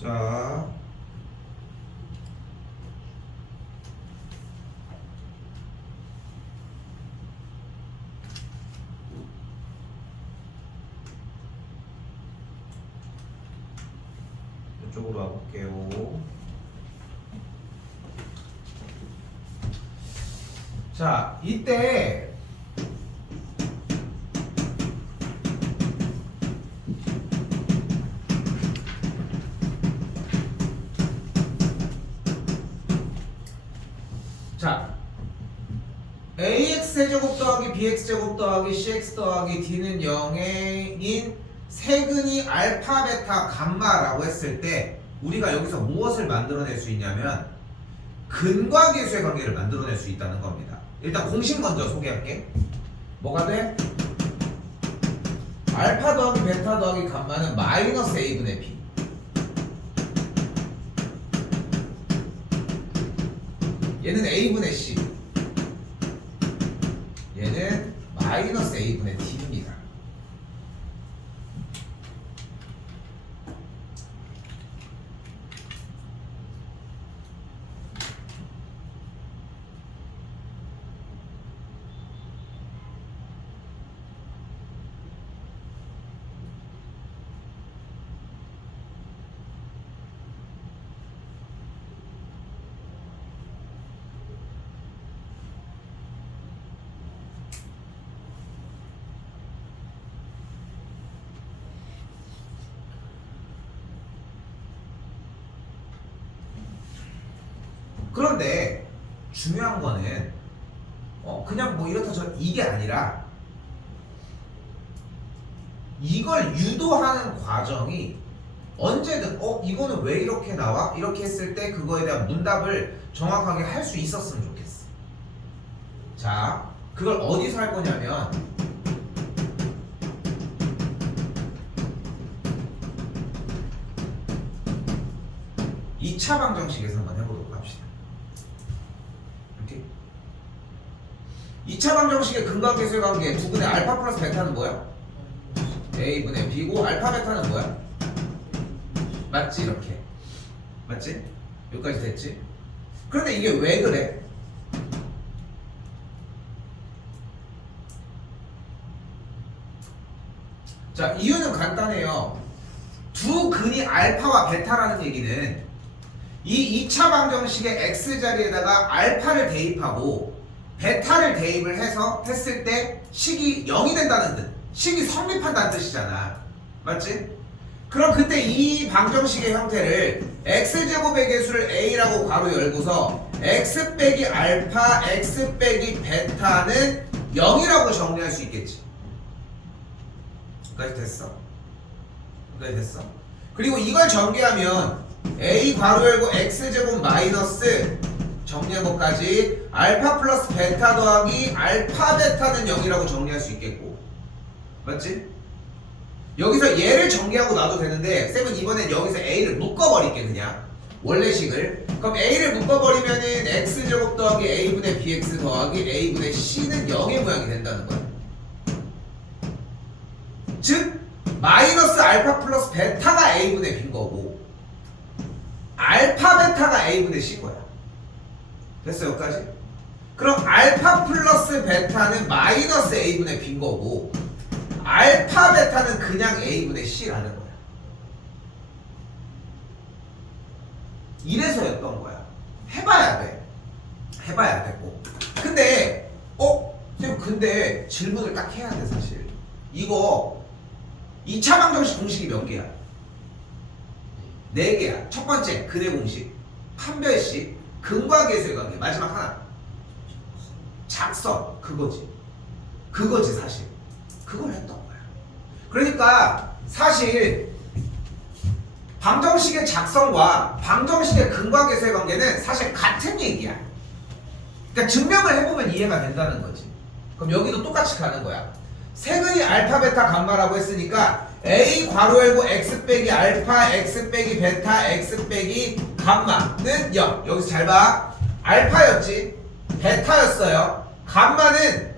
자, 이쪽으로 와볼게요. 자, 이때 자, ax제곱 더하기 bx제곱 더하기 cx 더하기 d는 0인 세근이 알파, 베타, 감마라고 했을 때 우리가 여기서 무엇을 만들어낼 수 있냐면 근과 계수의 관계를 만들어낼 수 있다는 겁니다. 일단 공식 먼저 소개할게. 뭐가 돼? 알파 더하기 베타 더하기 감마는 마이너스 a분의 b. 얘는 a분의 c. 얘는 마이너스 a분의 d입니다. 그런데 중요한 거는 그냥 뭐 이렇다 저 이게 아니라 이걸 유도하는 과정이 언제든 이거는 왜 이렇게 나와? 이렇게 했을 때 그거에 대한 문답을 정확하게 할 수 있었으면 좋겠어. 자, 그걸 어디서 할 거냐면 이 차 방정식에서 한번 해보도록 합시다. 이렇게 2차 방정식의 근각계수의 관계 두분의 알파 플러스 베타는 뭐야? a분의 b고 알파 베타는 뭐야? 맞지? 이렇게 맞지? 여기까지 됐지? 그런데 이게 왜 그래? 자, 이유는 간단해요. 두 근이 알파와 베타라는 얘기는 이 2차 방정식의 x자리에다가 알파를 대입하고 베타를 대입을 해서 했을 때 식이 0이 된다는 뜻, 식이 성립한다는 뜻이잖아. 맞지? 그럼 그때 이 방정식의 형태를 x제곱의 개수를 a라고 괄호 열고서 x 빼기 알파, x 빼기 베타는 0이라고 정리할 수 있겠지. 여기까지 됐어. 여기까지 됐어. 그리고 이걸 전개하면 a 괄호 열고 x제곱 마이너스 정리한 것까지 알파 플러스 베타 더하기 알파 베타는 0이라고 정리할 수 있겠고, 맞지? 여기서 얘를 정리하고 놔도 되는데 쌤은 이번엔 여기서 a를 묶어버릴게. 그냥 원래식을. 그럼 a를 묶어버리면은 x제곱 더하기 a분의 bx 더하기 a분의 c는 0의 모양이 된다는 거야. 즉 마이너스 알파 플러스 베타가 a분의 b인 거고 알파 베타가 a분의 c인 거야. 됐어? 여기까지? 그럼 알파 플러스 베타는 마이너스 a분의 b인 거고 알파 베타는 그냥 a분의 c라는 거야. 이래서였던 거야. 해봐야 돼. 해봐야 되고. 근데 쌤 근데 질문을 딱 해야 돼. 사실 이거 2차 방정식 공식이 몇 개야? 4개야. 첫 번째 근의 공식, 판별식, 근과 계수의 관계. 마지막 하나 작성. 그거지 사실. 그걸 했던 거야. 그러니까 사실 방정식의 작성과 방정식의 근과 계수의 관계는 사실 같은 얘기야. 그러니까 증명을 해보면 이해가 된다는 거지. 그럼 여기도 똑같이 가는 거야. 세근이 알파 베타 감마라고 했으니까 a 괄호 열고 x 빼기 알파 x 빼기 베타 x 빼기 감마는 0. 여기서 잘 봐. 알파였지 베타였어요. 감마는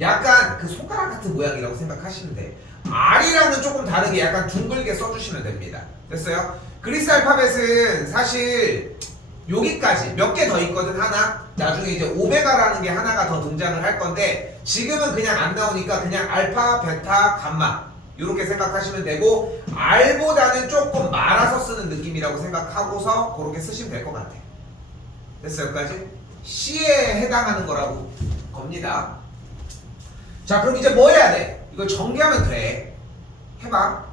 약간 그 손가락 같은 모양이라고 생각하시면 돼. R이랑은 조금 다르게 약간 둥글게 써주시면 됩니다. 됐어요? 그리스 알파벳은 사실 여기까지 몇 개 더 있거든. 하나 나중에 이제 오메가라는 게 하나가 더 등장을 할 건데 지금은 그냥 안 나오니까 그냥 알파, 베타, 감마 이렇게 생각하시면 되고 R보다는 조금 말아서 쓰는 느낌이라고 생각하고서 그렇게 쓰시면 될 것 같아. 됐어요? 여기까지? C에 해당하는 거라고 겁니다. 자, 그럼 이제 뭐 해야 돼? 이거 정리하면 돼. 해봐.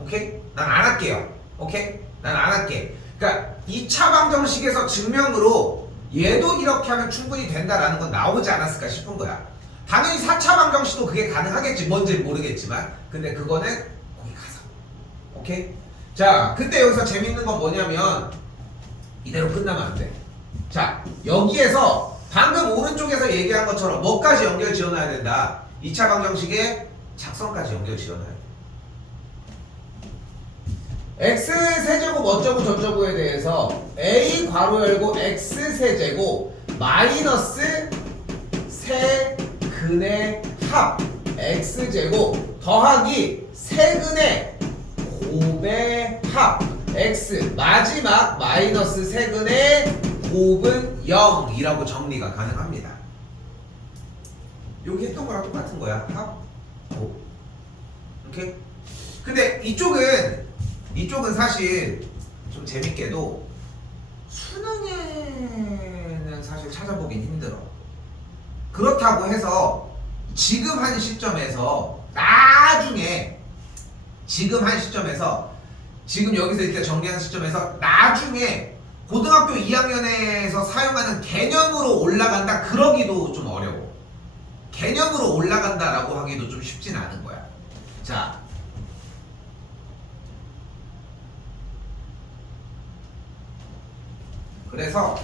오케이? 난 안 할게요. 오케이? 난 안 할게. 그러니까 2차 방정식에서 증명으로 얘도 이렇게 하면 충분히 된다라는 건 나오지 않았을까 싶은 거야. 당연히 4차 방정식도 그게 가능하겠지. 뭔지는 모르겠지만. 근데 그거는 거기 가서. 오케이? 자, 그때 여기서 재밌는 건 뭐냐면 이대로 끝나면 안 돼. 자, 여기에서 방금 오른쪽에서 얘기한 것처럼 뭐까지 연결 지어놔야 된다. 2차 방정식의 작성까지 연결 지어놔야 돼. x 세제곱 어쩌고 저쩌고에 대해서 a 괄호 열고 x 세제곱 마이너스 세근의 합 x 제곱 더하기 세근의 곱의 합 x 마지막 마이너스 세근의 곱은 0이라고 정리가 가능합니다. 여기 했던 거랑 똑같은 거야. 합, 곱. 오케이? 근데 이쪽은 사실 좀 재밌게도 수능에는 사실 찾아보긴 힘들어. 그렇다고 해서 지금 한 시점에서 나중에 지금 여기서 이렇게 정리하는 시점에서 나중에 고등학교 2학년에서 사용하는 개념으로 올라간다 그러기도 좀 어려워. 개념으로 올라간다라고 하기도 좀 쉽진 않은 거야. 자, 그래서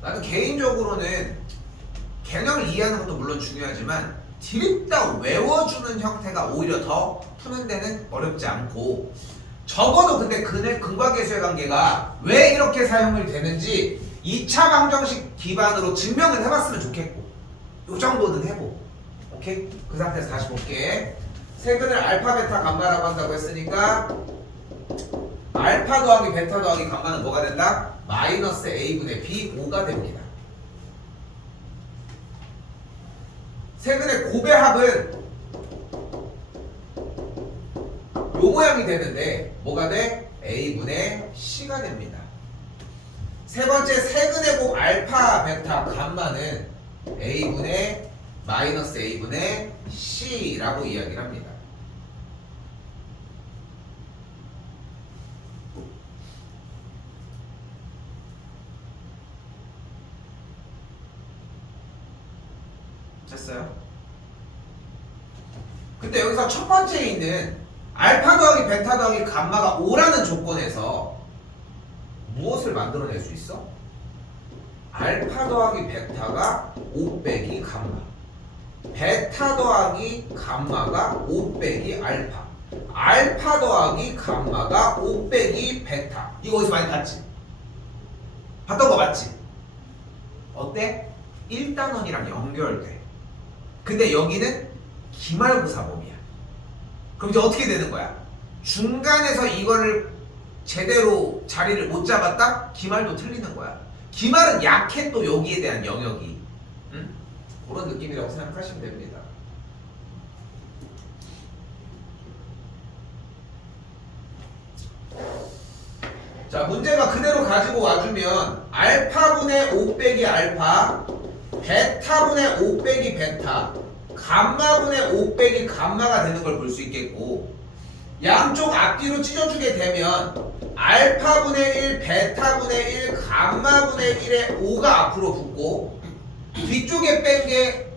나는 개인적으로는 개념을 이해하는 것도 물론 중요하지만 드립다 외워주는 형태가 오히려 더 푸는 데는 어렵지 않고 적어도 근데 근과계수의 관계가 왜 이렇게 사용이 되는지 2차 방정식 기반으로 증명을 해봤으면 좋겠고 요 정도는 해보고 오케이? 그 상태에서 다시 볼게. 세근을 알파, 베타, 감마라고 한다고 했으니까 알파 더하기 베타 더하기 감마는 뭐가 된다? 마이너스 a분의 b 5가 됩니다. 세근의 곱의 합은 요 모양이 되는데 뭐가 돼? a분의 c가 됩니다. 세 번째 세근의 곱 알파, 베타, 감마는 a분의 마이너스 a분의 c라고 이야기를 합니다. 됐어요? 근데 여기서 첫 번째에 있는 알파 더하기 베타 더하기 감마가 5라는 조건에서 무엇을 만들어낼 수 있어? 알파 더하기 베타가 5 빼기 감마, 베타 더하기 감마가 5 빼기 알파, 알파 더하기 감마가 5 빼기 베타. 이거 어디서 많이 봤지? 봤던 거 맞지? 어때? 1단원이랑 연결돼. 근데 여기는 기말고사범위야. 그럼 이제 어떻게 되는 거야? 중간에서 이거를 제대로 자리를 못 잡았다? 기말도 틀리는 거야. 기말은 약해 또 여기에 대한 영역이. 그런 느낌이라고 생각하시면 됩니다. 자, 문제가 그대로 가지고 와주면 알파분의 5 빼기 알파, 베타분의 5 빼기 베타, 감마분의 5 빼기 감마가 되는 걸 볼 수 있겠고, 양쪽 앞뒤로 찢어주게 되면 알파분의 1, 베타분의 1, 감마분의 1에 5가 앞으로 붙고 뒤쪽에 뺀 게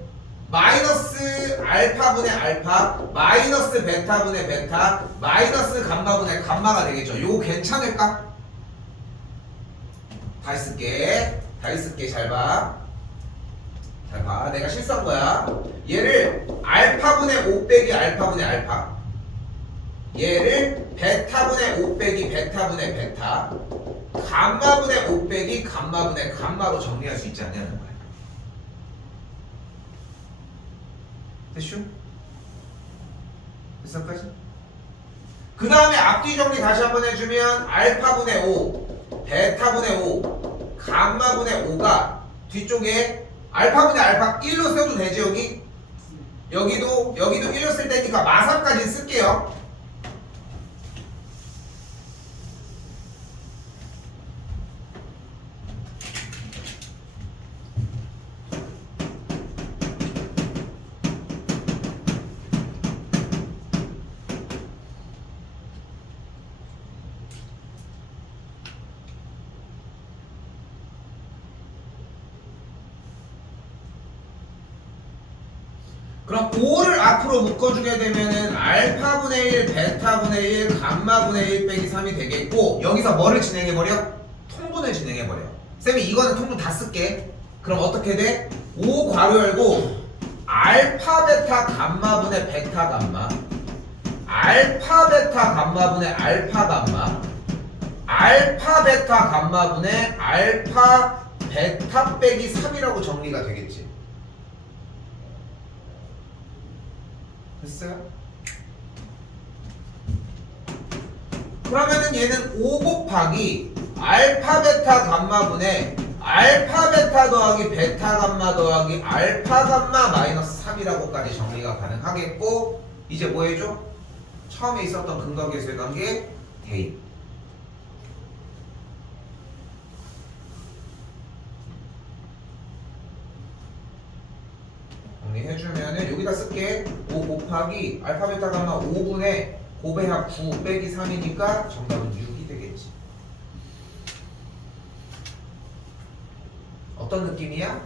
마이너스 알파분의 알파, 마이너스 베타분의 베타, 마이너스 감마분의 감마가 되겠죠. 요거 괜찮을까? 다 있을게. 잘 봐. 잘 봐. 내가 실수한 거야. 얘를 알파분의 5 빼기 알파분의 알파, 얘를 베타분의 5 빼기 베타분의 베타, 감마분의 5 빼기 감마분의 감마로 정리할 수 있지 않냐는 거야. 됐슈? 됐어까지? 그 다음에 앞뒤 정리 다시 한번 해주면 알파분의 5, 베타분의 5, 감마분의 5가 뒤쪽에 알파분의 알파 1로 써도 되지 여기? 여기도 1로 쓸 테니까 마삼까지 쓸게요. 그럼 5를 앞으로 묶어주게 되면은 알파분의 1, 베타분의 1, 감마분의 1 빼기 3이 되겠고 여기서 뭐를 진행해버려? 통분을 진행해버려. 쌤이 이거는 통분 다 쓸게. 그럼 어떻게 돼? 5 괄호 열고 알파 베타 감마분의 베타 감마, 알파 베타 감마분의 알파 감마, 알파 베타 감마분의 알파 베타 빼기 3이라고 정리가 되겠지. 됐어요? 그러면은 얘는 5 곱하기 알파 베타 감마분의 알파 베타 더하기 베타 감마 더하기 알파 감마 마이너스 3이라고까지 정리가 가능하겠고 이제 뭐 해줘? 처음에 있었던 근거계수의 관계 대입. 정리해주면은 여기다 쓸게. 5 곱하기 알파 베타 감마 5분의 고배합 9 빼기 3이니까 정답은 6이 되겠지. 어떤 느낌이야?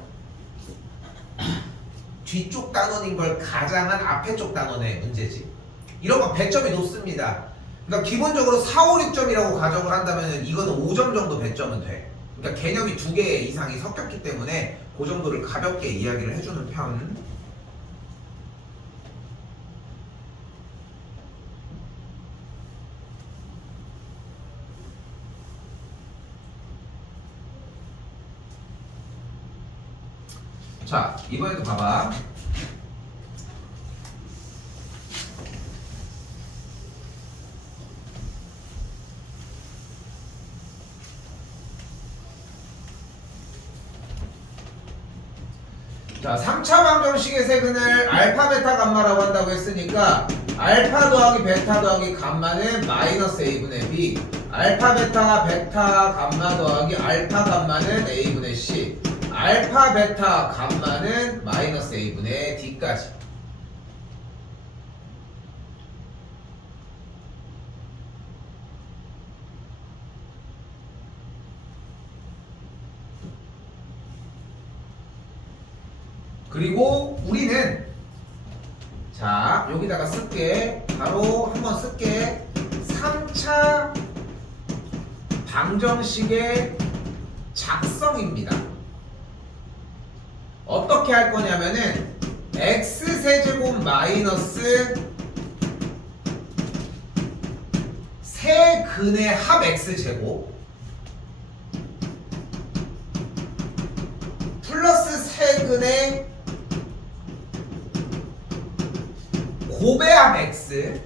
뒤쪽 단원인 걸 가장한 앞에 쪽 단원의 문제지. 이런 건 100점이 높습니다. 그러니까 기본적으로 4, 5, 6점이라고 가정을 한다면 이거는 5점 정도 배점은 돼. 그러니까 개념이 2개 이상이 섞였기 때문에 그 정도를 가볍게 이야기를 해주는 편. 자, 이번에도 봐봐. 자, 3차 방정식의 세근을 알파 베타 감마라고 한다고 했으니까 알파 더하기 베타 더하기 감마는 마이너스 a분의 b, 알파 베타 베타 감마 더하기 알파 감마는 a분의 c, 알파 베타 감마는 마이너스 a분의 d까지. 그리고 우리는 자 여기다가 쓸게. 바로 한번 쓸게. 3차 방정식의 작성입니다. 어떻게 할 거냐면은 x세제곱 마이너스 세근의 합 x제곱 플러스 세근의 고배합 x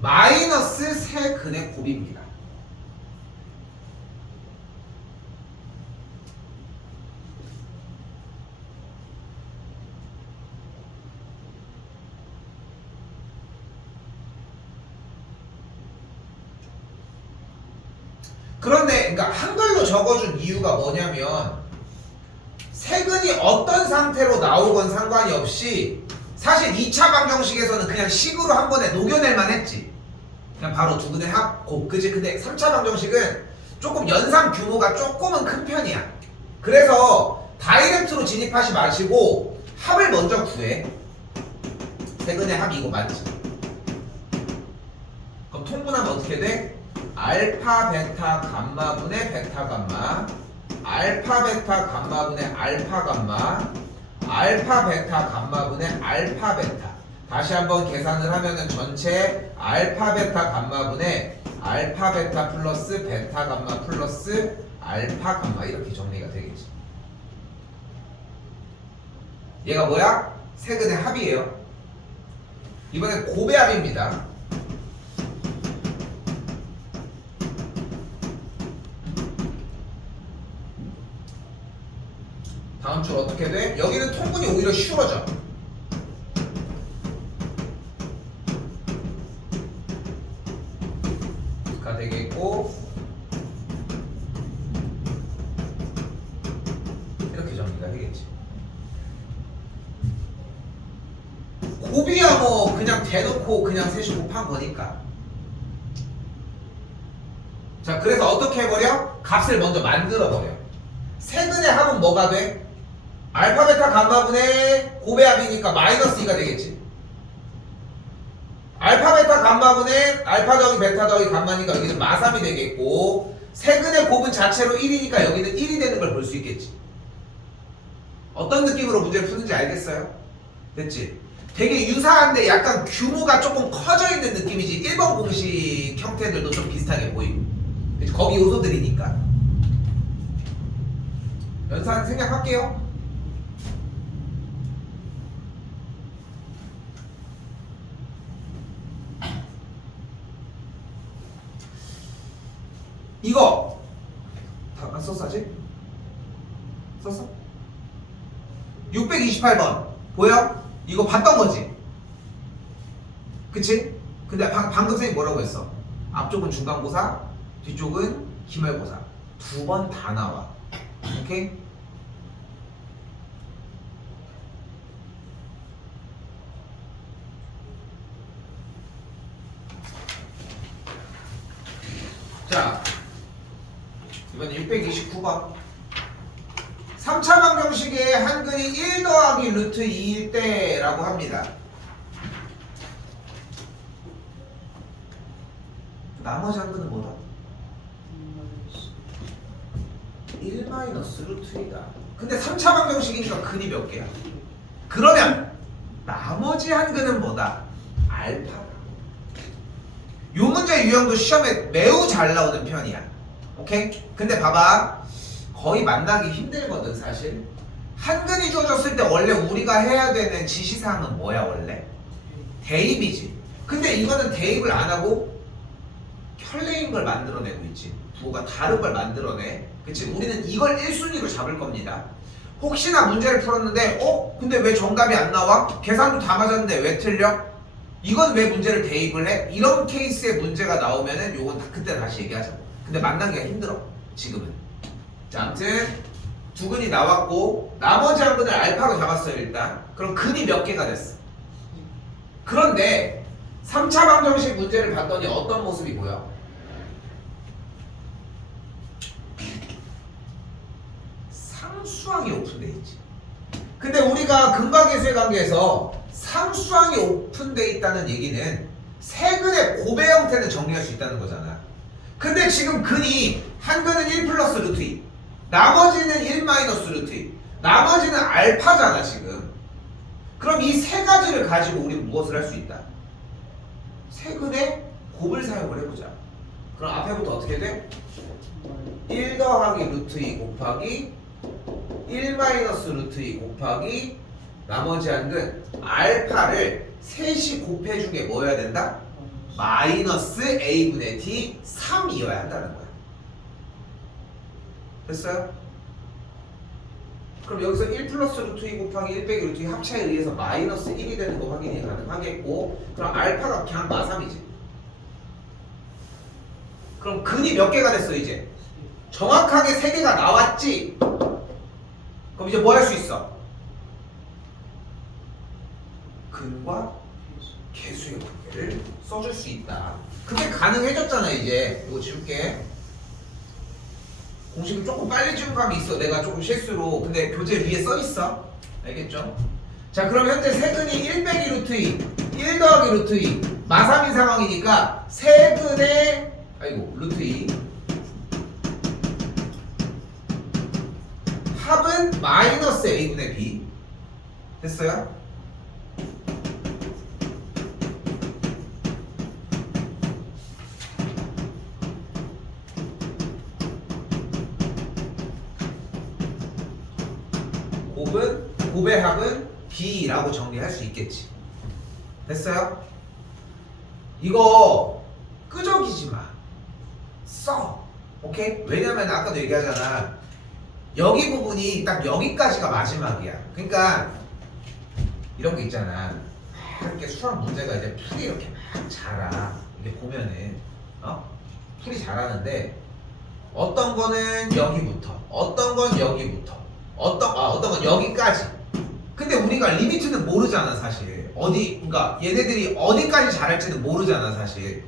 마이너스 세근의 곱입니다. 그런데 그러니까 한글로 적어준 이유가 뭐냐면 세근이 어떤 상태로 나오건 상관이 없이 사실 2차 방정식에서는 그냥 식으로 한 번에 녹여낼만 했지. 그냥 바로 두근의 합, 곱, 그지? 근데 3차 방정식은 조금 연산 규모가 조금은 큰 편이야. 그래서 다이렉트로 진입하지 마시고 합을 먼저 구해. 세근의 합이 이거 맞지? 그럼 통분하면 어떻게 돼? 알파 베타 감마분의 베타 감마, 알파 베타 감마분의 알파 감마, 알파 베타 감마분의 알파 베타. 다시 한번 계산을 하면은 전체 알파 베타 감마분의 알파 베타 플러스 베타 감마 플러스 알파 감마 이렇게 정리가 되겠지. 얘가 뭐야? 세근의 합이에요. 이번엔 고배합입니다. 다음 줄 어떻게 돼? 여기는 통분이 오히려 쉬워져. 가 되겠고 이렇게 정리가 되겠지. 고비야 뭐 그냥 대놓고 그냥 셋이 곱한 거니까. 자, 그래서 어떻게 해버려? 값을 먼저 만들어버려. 세근의 합은 뭐가 돼? 알파 베타 감마분의 고배합이니까 마이너스 2가 되겠지. 알파 베타 감마분의 알파 더하기 베타 더하기 감마니까 여기는 마3이 되겠고, 세근의 곱은 자체로 1이니까 여기는 1이 되는 걸 볼 수 있겠지. 어떤 느낌으로 문제를 푸는지 알겠어요? 됐지? 되게 유사한데 약간 규모가 조금 커져 있는 느낌이지. 1번 공식 형태들도 좀 비슷하게 보이고. 그치? 거기 요소들이니까. 연산 생략할게요. 이거 다 썼어 아직? 썼어? 628번 보여? 이거 봤던 거지? 그치? 근데 방금 선생님 뭐라고 했어? 앞쪽은 중간고사, 뒤쪽은 기말고사. 두 번 다 나와. 오케이? 자, 이번에 629번. 3차 방정식의 한근이 1 더하기 루트 2일 때라고 합니다. 나머지 한근은 뭐다? 1 마이너스 루트 2다. 근데 3차 방정식이니까 근이 몇 개야? 그러면 나머지 한근은 뭐다? 알파다. 요 문제 유형도 시험에 매우 잘 나오는 편이야. 오케이? 근데 봐봐. 거의 만나기 힘들거든 사실. 한근이 주어졌을 때 원래 우리가 해야 되는 지시사항은 뭐야 원래? 대입이지. 근데 이거는 대입을 안 하고 혈레인 걸 만들어내고 있지. 부호가 다른 걸 만들어내. 그치? 우리는 이걸 1순위로 잡을 겁니다. 혹시나 문제를 풀었는데 근데 왜 정답이 안 나와? 계산도 다 맞았는데 왜 틀려? 이건 왜 문제를 대입을 해? 이런 케이스의 문제가 나오면은 요건 그때 다시 얘기하자고. 근데 만나기가 힘들어 지금은. 자, 아무튼 두 근이 나왔고 나머지 한 근을 알파로 잡았어요 일단. 그럼 근이 몇 개가 됐어? 그런데 3차 방정식 문제를 봤더니 어떤 모습이 보여? 상수항이 오픈돼 있지. 근데 우리가 근각계수의 관계에서 상수항이 오픈돼 있다는 얘기는 세근의 고배 형태는 정리할 수 있다는 거잖아. 근데 지금 근이 한 근은 1 플러스 루트 2, 나머지는 1 마이너스 루트 2, 나머지는 알파잖아 지금. 그럼 이 세 가지를 가지고 우리는 무엇을 할 수 있다? 세근의 곱을 사용을 해보자. 그럼 앞에부터 어떻게 돼? 1 더하기 루트 2 곱하기 1 마이너스 루트 2 곱하기 나머지 한근 알파를 셋이 곱해준 게 뭐여야 된다? 마이너스 a분의 t 3이어야 한다는 거야. 됐어요? 그럼 여기서 1 플러스 루트 2 곱하기 1 빼기 루트 2 합차에 의해서 마이너스 1이 되는 거 확인이 가능하겠고, 그럼 알파가 그냥 마3이지. 그럼 근이 몇 개가 됐어 이제? 정확하게 3개가 나왔지? 그럼 이제 뭐 할 수 있어? 근과 계수의 관계를 써줄 수 있다. 그게 가능해졌잖아 이제. 이거 지울게. 공식을 조금 빨리 지운 감이 있어. 내가 조금 실수로. 근데 교재 위에 써있어. 알겠죠? 자, 그럼 현재 세근이 1 빼기 루트 2, 1 더하기 루트 2, 마3인 상황이니까 세근의 루트 2 합은 마이너스 a분의 b. 됐어요? 곱은 곱의 5의 합은 B라고 정리할 수 있겠지. 됐어요? 이거 끄적이지 마. 써. 오케이? 왜냐면 아까도 얘기하잖아. 여기 부분이 딱 여기까지가 마지막이야. 그러니까 이런 게 있잖아. 이렇게 수학 문제가 이제 풀이 이렇게 막 자라. 이렇게 보면은 풀이 자라는데 어떤 거는 여기부터, 어떤 건 여기부터, 어떤 건 여기까지. 근데 우리가 리미트는 모르잖아 사실. 그러니까 얘네들이 어디까지 자랄지는 모르잖아 사실.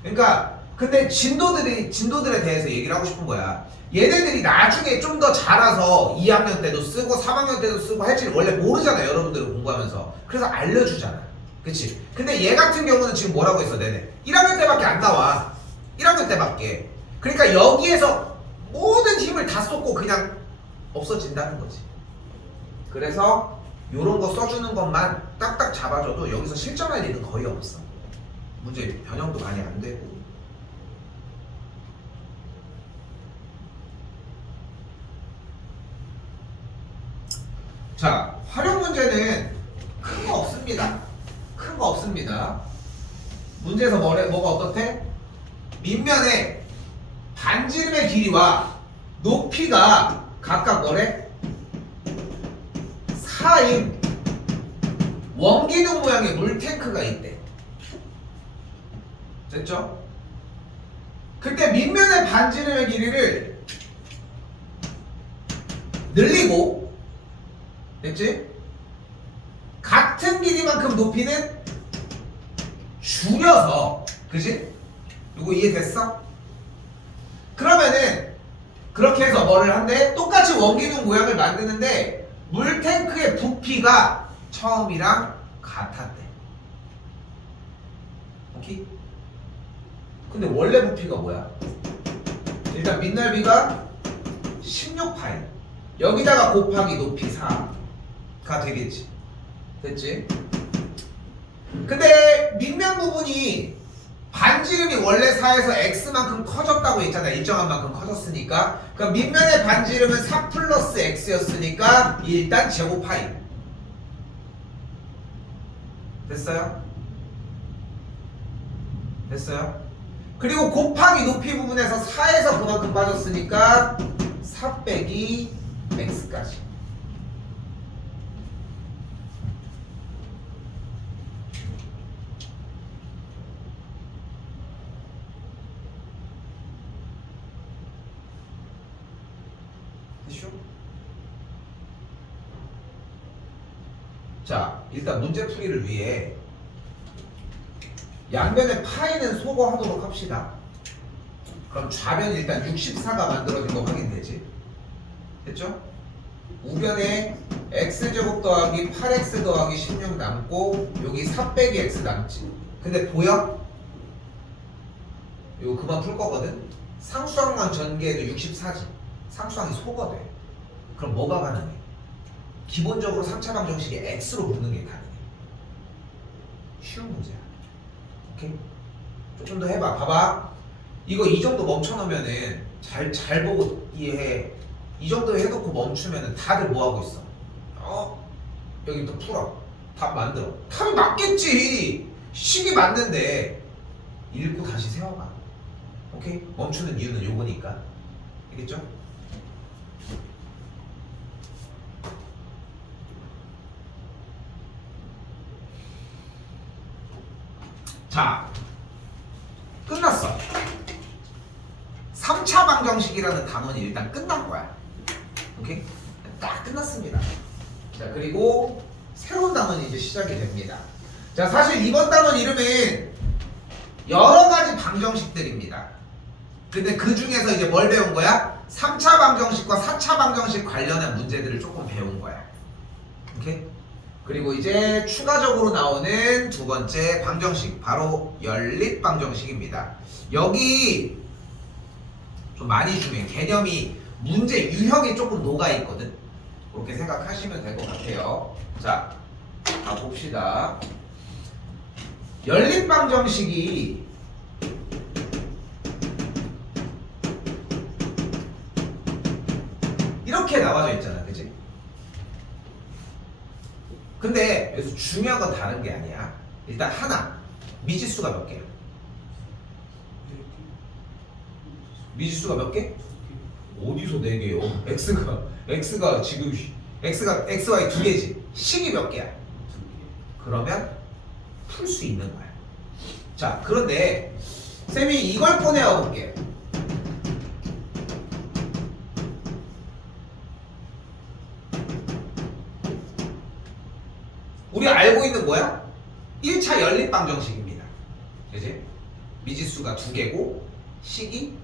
그러니까 근데 진도들에 대해서 얘기를 하고 싶은 거야. 얘네들이 나중에 좀 더 자라서 2학년 때도 쓰고 3학년 때도 쓰고 할지를 원래 모르잖아요. 여러분들은 공부하면서. 그래서 알려주잖아. 그치? 근데 얘 같은 경우는 지금 뭐라고 했어 내내? 1학년 때밖에 안 나와. 1학년 때밖에. 그러니까 여기에서 모든 힘을 다 쏟고 그냥 없어진다는 거지. 그래서 요런 거 써주는 것만 딱딱 잡아줘도 여기서 실전할 일은 거의 없어. 문제 변형도 많이 안 되고. 자, 활용 문제는 큰 거 없습니다. 큰 거 없습니다. 문제에서 뭐가 어떻대? 밑면의 반지름의 길이와 높이가 각각 뭐래? 4인 원기둥 모양의 물탱크가 있대. 됐죠? 그때 밑면의 반지름의 길이를 늘리고, 됐지? 같은 길이만큼 높이는 줄여서, 그지? 이거 이해됐어? 그러면은 그렇게 해서 뭐를 한대? 똑같이 원기둥 모양을 만드는데 물탱크의 부피가 처음이랑 같았대. 오케이? 근데 원래 부피가 뭐야? 일단 밑넓이가 16파이, 여기다가 곱하기 높이 4가 되겠지. 됐지? 근데 밑면 부분이 반지름이 원래 4에서 x만큼 커졌다고 했잖아. 일정한 만큼 커졌으니까. 그럼 밑면의 반지름은 4 플러스 x였으니까 일단 제곱 파이. 됐어요? 됐어요? 그리고 곱하기 높이 부분에서 4에서 그만큼 빠졌으니까 4 빼기 x까지. 됐죠? 자, 일단 문제풀이를 위해 양변의 파이는 소거하도록 합시다. 그럼 좌변이 일단 64가 만들어진 거 확인되지? 됐죠? 우변에 x제곱 더하기 8x 더하기 16 남고 여기 4 빼기 x 남지. 근데 보여? 이거 그만 풀 거거든? 상수항만 전개해도 64지. 상수항이 소거돼. 그럼 뭐가 가능해? 기본적으로 3차 방정식에 x로 묻는 게 가능해. 쉬운 문제야. 오케이? 조금 더 해봐. 봐봐. 이거 이 정도 멈춰놓으면은 잘 보고 이해해. 이 정도 해놓고 멈추면은 다들 뭐 하고 있어? 여기 또 풀어. 답 만들어. 답이 맞겠지. 식이 맞는데 읽고 다시 세워봐. 오케이? 멈추는 이유는 요거니까. 알겠죠? 자, 끝났어. 3차 방정식이라는 단원이 일단 끝난 거야. 오케이? 딱 끝났습니다. 자, 그리고 새로운 단원이 이제 시작이 됩니다. 자, 사실 이번 단원 이름은 여러 가지 방정식들입니다. 근데 그 중에서 이제 뭘 배운 거야? 3차 방정식과 4차 방정식 관련한 문제들을 조금 배운 거야. 오케이? 그리고 이제 추가적으로 나오는 두 번째 방정식, 바로 연립 방정식입니다. 여기 좀 많이 주면 개념이 문제 유형이 조금 녹아 있거든. 그렇게 생각하시면 될 것 같아요. 자, 봅시다. 연립 방정식이 이렇게 나와져 있잖아, 그치? 근데 여기서 중요한 건 다른 게 아니야. 일단 하나, 미지수가 몇 개야? 미지수가 몇 개? 어디서 4개요? x가 지금 xy 2개지. 식이 몇 개야? 그러면 풀 수 있는 거야. 자, 그런데 쌤이 이걸 꺼내와 볼게. 우리 알고 있는 뭐야? 1차 연립방정식입니다. 그지? 미지수가 2개고 식이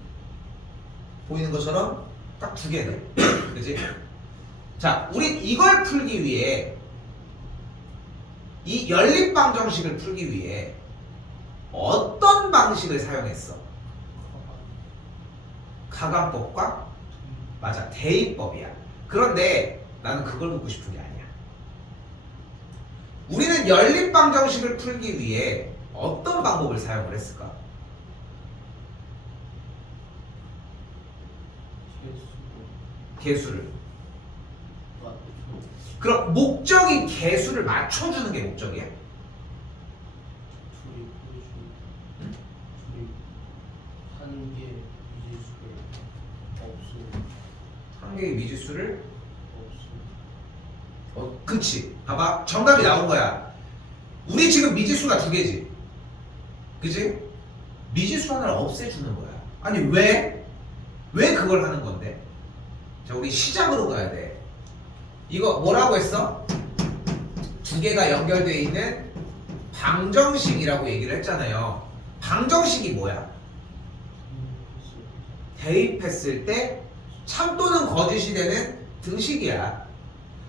보이는 것처럼 딱 2개네. 그지? 자, 우리 이걸 풀기 위해 이 연립방정식을 풀기 위해 어떤 방식을 사용했어? 가관법과 맞아, 대입법이야. 그런데 나는 그걸 묻고 싶은 게 아니야. 우리는 연립방정식을 풀기 위해 어떤 방법을 사용을 했을까? 개수를. 그럼 목적이 개수를 맞춰주는 게 목적이야? 한 개의 미지수를 그치. 봐봐, 정답이 나온 거야. 우리 지금 미지수가 2개지, 그치? 미지수 하나를 없애주는 거야. 아니 왜 그걸 하는 건데? 자, 우리 시작으로 가야 돼. 이거 뭐라고 했어? 2개가 연결되어 있는 방정식이라고 얘기를 했잖아요. 방정식이 뭐야? 대입했을 때 참 또는 거짓이 되는 등식이야.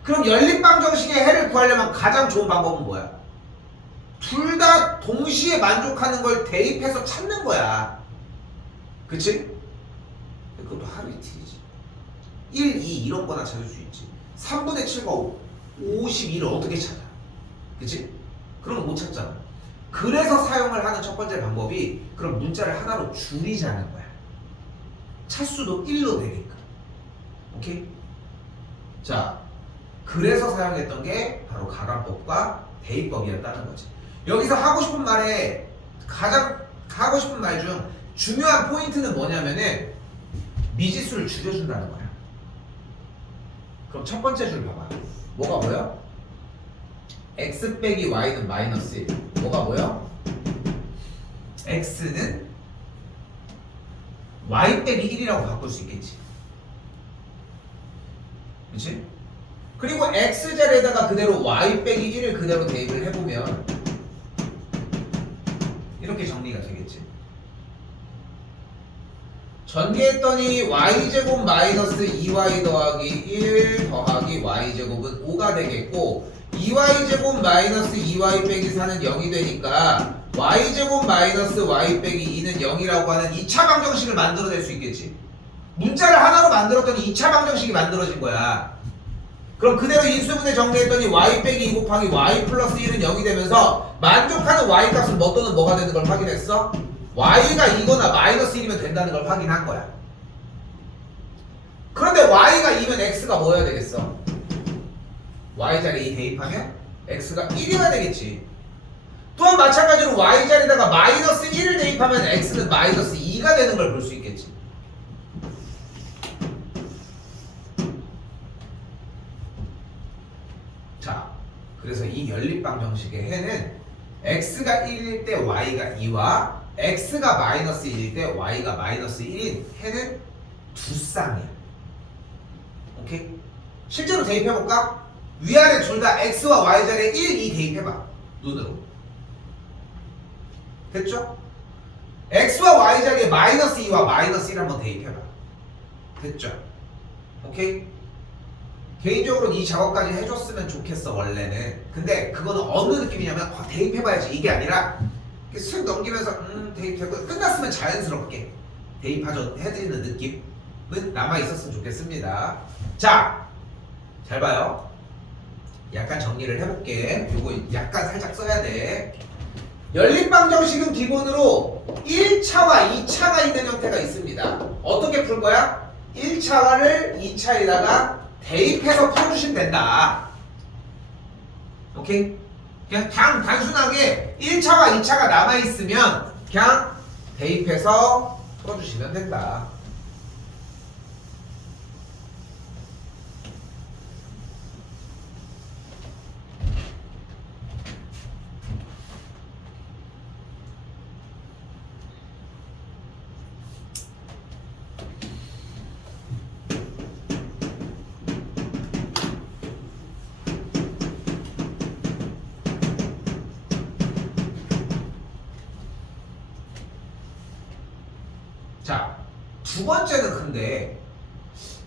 그럼 연립방정식의 해를 구하려면 가장 좋은 방법은 뭐야? 둘 다 동시에 만족하는 걸 대입해서 찾는 거야. 그치? 그것도 하루 이틀이지. 1, 2 이런 거나 찾을 수 있지. 3분의 7과 51을 어떻게 찾아? 그치? 그런 거 못 찾잖아. 그래서 사용을 하는 첫 번째 방법이 그럼 문자를 하나로 줄이자는 거야. 차수도 1로 되게끔. 오케이? 자, 그래서 사용했던 게 바로 가관법과 대입법이었다는 거지. 여기서 하고 싶은 말에 가장 하고 싶은 말 중 중요한 포인트는 뭐냐면은 미지수를 줄여준다는 거야. 그럼 첫 번째 줄 봐봐. 뭐가 보여? x 빼기 y는 마이너스 1. 뭐가 보여? x는 y 빼기 1이라고 바꿀 수 있겠지. 그치? 그리고 x자리에다가 그대로 y 빼기 1을 그대로 대입을 해보면 이렇게 정리가 되겠지. 전개했더니 y제곱 마이너스 2y 더하기 1 더하기 y제곱은 5가 되겠고 2y제곱 마이너스 2y 빼기 4는 0이 되니까 y제곱 마이너스 y 빼기 2는 0이라고 하는 2차 방정식을 만들어낼 수 있겠지. 문자를 하나로 만들었더니 2차 방정식이 만들어진 거야. 그럼 그대로 인수분해 정리했더니 y 빼기 2 곱하기 y 플러스 1은 0이 되면서 만족하는 y 값은 뭐 또는 뭐가 되는 걸 확인했어? y가 2거나 마이너스 1이면 된다는 걸 확인한 거야. 그런데 y가 2면 x가 뭐여야 되겠어? y자리에 2 대입하면 x가 1이어야 되겠지. 또한 마찬가지로 y자리에다가 마이너스 1을 대입하면 x는 마이너스 2가 되는 걸 볼 수 있겠지. 자, 그래서 이 연립방정식의 해는 x가 1일 때 y가 2와 x가 마이너스 1일 때 y가 마이너스 1인 해는 두 쌍이야. 오케이? 실제로 대입해볼까? 위아래 둘 다 x와 y 자리에 1, 2 대입해봐. 눈으로. 됐죠? x와 y 자리에 마이너스 2와 마이너스 1 한번 대입해봐. 됐죠? 오케이? 개인적으로 이 작업까지 해줬으면 좋겠어 원래는. 근데 그거는 어느 느낌이냐면 대입해봐야지 이게 아니라 슥 넘기면서 대입하고 끝났으면 자연스럽게 대입하죠 해드리는 느낌은 남아있었으면 좋겠습니다. 자, 잘 봐요. 약간 정리를 해볼게. 요거 약간 살짝 써야 돼. 연립방정식은 기본으로 1차와 2차가 있는 형태가 있습니다. 어떻게 풀 거야? 1차를 2차에다가 대입해서 풀어주시면 된다. 오케이? 그냥 단순하게 1차와 2차가 남아있으면 그냥 대입해서 풀어주시면 된다. 자, 두 번째는 근데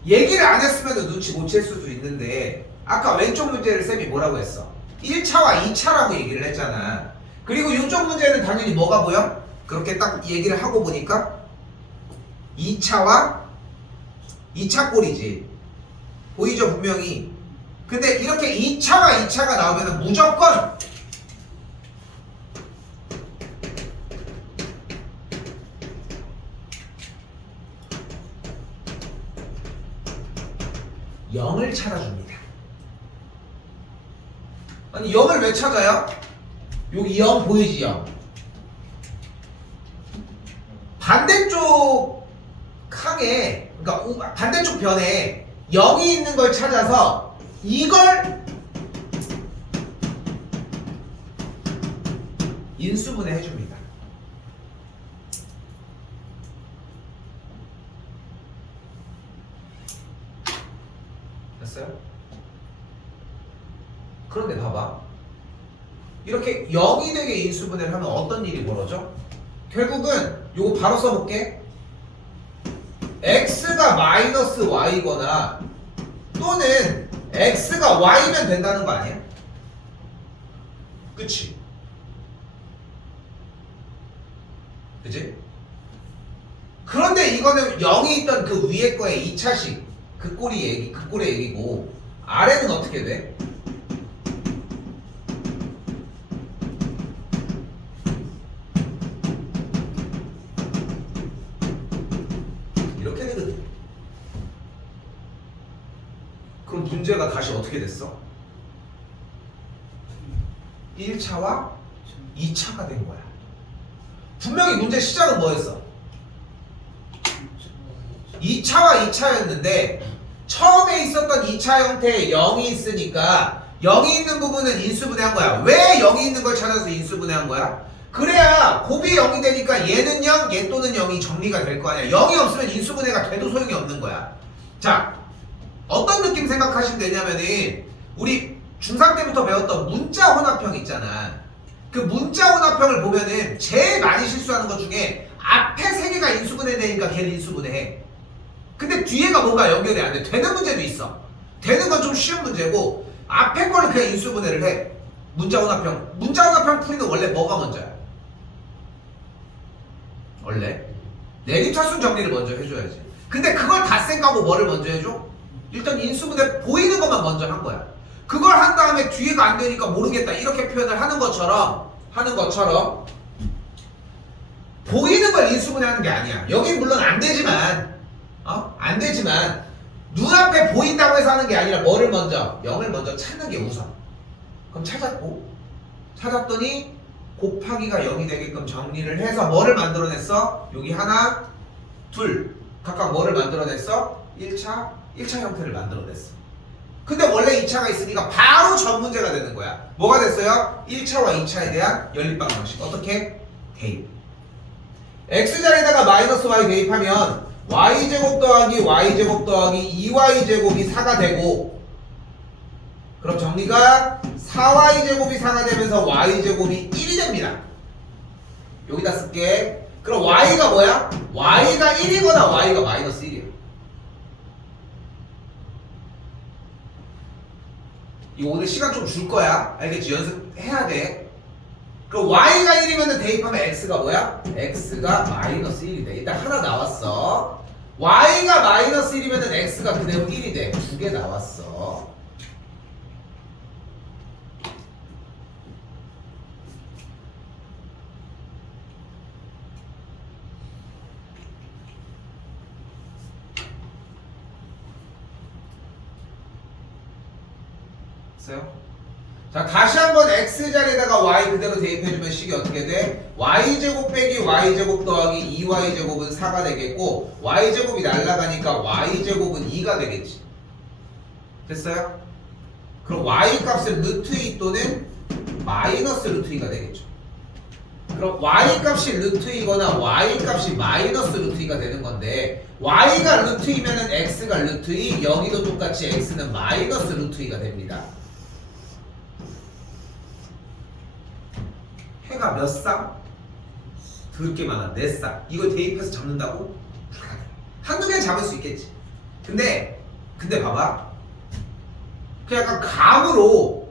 얘기를 안 했으면 눈치 못 챌 수도 있는데 아까 왼쪽 문제를 쌤이 뭐라고 했어? 1차와 2차라고 얘기를 했잖아. 그리고 이쪽 문제는 당연히 뭐가 보여? 그렇게 딱 얘기를 하고 보니까 2차와 2차 꼴이지. 보이죠 분명히. 근데 이렇게 2차와 2차가 나오면 무조건 영을 찾아줍니다. 아니 0을 왜 찾아요? 여기 0 보이지 0. 반대쪽 칸에 그러니까 반대쪽 변에 0이 있는 걸 찾아서 이걸 인수분해 해줍니다. 됐어요? 그런데 봐봐. 이렇게 0이 되게 인수분해를 하면 어떤 일이 벌어져? 결국은 요거 바로 써볼게. x가 마이너스 y거나 또는 x가 y면 된다는 거 아니야? 그치? 그치? 그런데 이거는 0이 있던 그 위에 거의 2차식 그 꼴의 얘기고 아래는 어떻게 돼? 이렇게 되거든. 그럼 문제가 다시 어떻게 됐어? 1차와 2차가 된 거야. 분명히 문제 시작은 뭐였어? 2차와 2차였는데 처음에 있었던 2차 형태에 0이 있으니까 0이 있는 부분은 인수분해한 거야. 왜 0이 있는 걸 찾아서 인수분해한 거야? 그래야 곱이 0이 되니까 얘는 0, 얘 또는 0이 정리가 될 거 아니야. 0이 없으면 인수분해가 돼도 소용이 없는 거야. 자, 어떤 느낌 생각하시면 되냐면은 우리 중3 때부터 배웠던 문자 혼합형 있잖아. 그 문자 혼합형을 보면은 제일 많이 실수하는 것 중에 앞에 3개가 인수분해 되니까 걔는 인수분해해. 근데 뒤에가 뭔가 연결이 안 돼. 되는 문제도 있어. 되는 건 좀 쉬운 문제고 앞에 거는 그냥 인수분해를 해. 문자 혼합형 풀이는 원래 뭐가 먼저야? 원래 내림차순 정리를 먼저 해줘야지. 근데 그걸 다 쌩까고 뭐를 먼저 해줘? 일단 인수분해 보이는 것만 먼저 한 거야. 그걸 한 다음에 뒤에가 안 되니까 모르겠다 이렇게 표현을 하는 것처럼 보이는 걸 인수분해하는 게 아니야. 여긴 물론 안 되지만 안 되지만 눈앞에 보인다고 해서 하는 게 아니라 뭐를 먼저? 0을 먼저 찾는 게 우선. 그럼 찾았더니 곱하기가 0이 되게끔 정리를 해서 뭐를 만들어냈어? 여기 하나, 둘 각각 뭐를 만들어냈어? 1차 형태를 만들어냈어. 근데 원래 2차가 있으니까 바로 전 문제가 되는 거야. 뭐가 됐어요? 1차와 2차에 대한 연립방 방식. 어떻게? 대입. x자리에다가 마이너스 y 대입하면 y제곱 더하기 y제곱 더하기 2y제곱이 4가 되고 그럼 정리가 4y제곱이 4가 되면서 y제곱이 1이 됩니다. 여기다 쓸게. 그럼 y가 뭐야? y가 1이거나 y가 마이너스 1이야. 이거 오늘 시간 좀 줄 거야. 알겠지? 연습해야 돼. 그럼 y가 1이면 대입하면 x가 뭐야? x가 마이너스 1이 돼. 일단 하나 나왔어. y가 마이너스 1이면 x가 그대로 1이 돼. 두 개 나왔어. 자, 다시 한번 x자리에다가 y 그대로 대입해주면 식이 어떻게 돼? y제곱 빼기 y제곱 더하기 2y제곱은 4가 되겠고 y제곱이 날라가니까 y제곱은 2가 되겠지. 됐어요? 그럼 y 값은 루트 2 또는 마이너스 루트 2가 되겠죠. 그럼 y 값이 루트 2거나 y 값이 마이너스 루트 2가 되는 건데 y가 루트 2면은 x가 루트 2, 여기도 똑같이 x는 마이너스 루트 2가 됩니다. 해가 몇 쌍? 더럽게 많아. 4쌍. 이걸 대입해서 잡는다고? 불가능해. 한두 개 잡을 수 있겠지. 근데 봐봐. 그 약간 감으로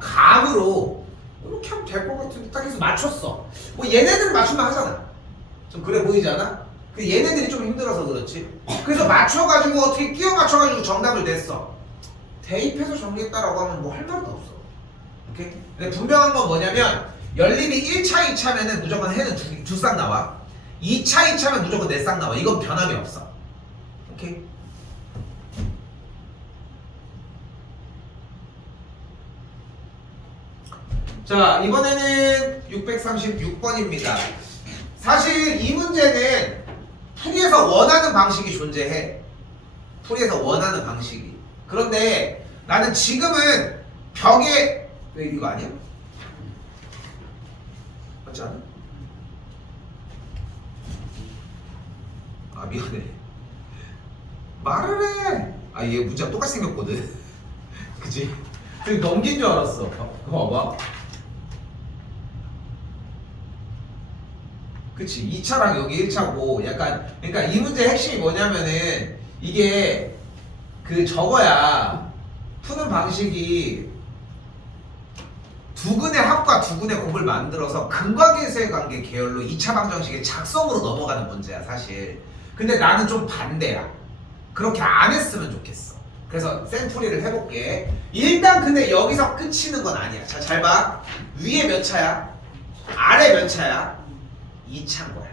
감으로 이렇게 하면 될 것 같은데 딱 해서 맞췄어. 뭐 얘네들은 맞추면 하잖아. 좀 그래 보이지 않아? 그 얘네들이 좀 힘들어서 그렇지. 그래서 맞춰가지고 어떻게 끼워 맞춰가지고 정답을 냈어. 대입해서 정리했다라고 하면 뭐 할 말은 없어. 오케이? 근데 분명한 건 뭐냐면 연립이 1차, 2차면은 무조건 해는 두 쌍 나와. 2차, 2차면 무조건 4쌍 나와. 이건 변함이 없어. 오케이? 자, 이번에는 636번입니다. 사실 이 문제는 풀이에서 원하는 방식이 존재해. 풀이에서 원하는 방식이. 그런데 나는 지금은 벽에 왜 이거 아니야? 맞지 않아? 아 미안해. 말을 해. 아 얘 문제가 똑같이 생겼거든. 그치? 되게 넘긴 줄 알았어. 그거 봐봐. 그치? 2차랑 여기 1차고 약간 그러니까 이 문제 핵심이 뭐냐면은 이게 그 저거야. 푸는 방식이 두근의 합과 두근의 곱을 만들어서 근과계수의 관계 계열로 2차 방정식의 작성으로 넘어가는 문제야 사실. 근데 나는 좀 반대야. 그렇게 안 했으면 좋겠어. 그래서 쌤풀이를 해볼게. 일단 근데 여기서 끝이는 건 아니야. 자, 잘 봐. 위에 몇 차야? 아래 몇 차야? 2차인 거야.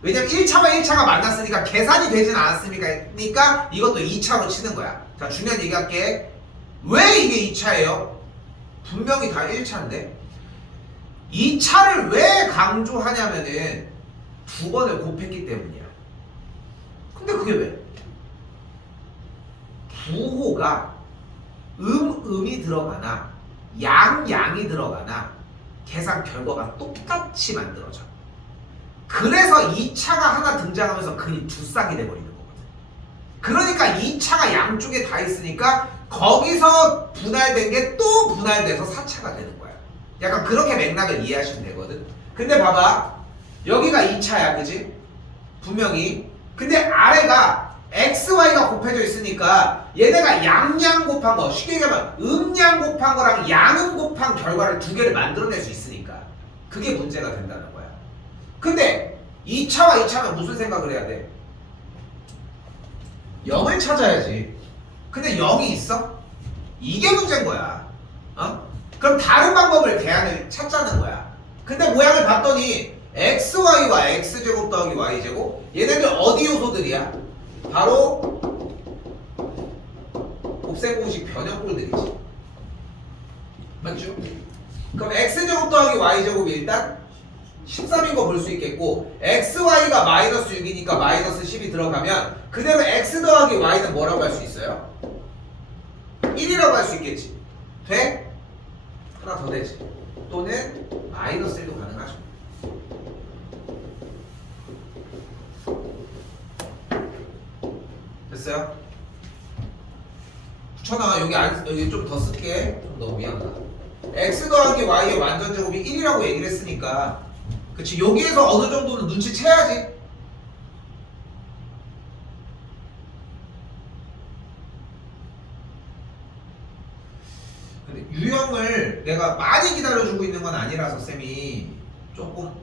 왜냐면 1차와 1차가 만났으니까 계산이 되진 않았으니까 이것도 2차로 치는 거야. 자, 중요한 얘기할게. 왜 이게 2차예요? 분명히 다 1차인데 2차를 왜 강조하냐면은 두 번을 곱했기 때문이야. 근데 그게 왜? 부호가 음이 들어가나 양이 들어가나 계산 결과가 똑같이 만들어져. 그래서 2차가 하나 등장하면서 근이 두 쌍이 돼버리는 거거든. 그러니까 2차가 양쪽에 다 있으니까 거기서 분할된 게 또 분할돼서 4차가 되는 거야. 약간 그렇게 맥락을 이해하시면 되거든. 근데 봐봐. 여기가 2차야, 그지? 분명히. 근데 아래가 XY가 곱해져 있으니까 얘네가 양양 곱한 거, 쉽게 얘기하면 음양 곱한 거랑 양음 곱한 결과를 두 개를 만들어낼 수 있으니까 그게 문제가 된다는 거야. 근데 2차와 2차는 무슨 생각을 해야 돼? 0을 찾아야지. 근데 0이 있어? 이게 문제인 거야. 그럼 다른 방법을 대안을 찾자는 거야. 근데 모양을 봤더니 xy와 x제곱 더하기 y제곱 얘네들 어디 요소들이야? 바로 곱셈공식 변형꼴들이지. 맞죠? 그럼 x제곱 더하기 y제곱이 일단 13인 거 볼 수 있겠고 xy가 마이너스 6이니까 마이너스 10이 들어가면 그대로 x 더하기 y는 뭐라고 할 수 있어요? 1이라고 할 수 있겠지. 돼? 하나 더 되지. 또는 마이너스 1도 가능하죠. 됐어요? 붙여놔. 여기 좀 더 쓸게. 좀 너무 미안하다. x 더하기 y의 완전 제곱이 1이라고 얘기를 했으니까 그치? 여기에서 어느 정도는 눈치채야지. 근데 유형을 내가 많이 기다려주고 있는 건 아니라서 쌤이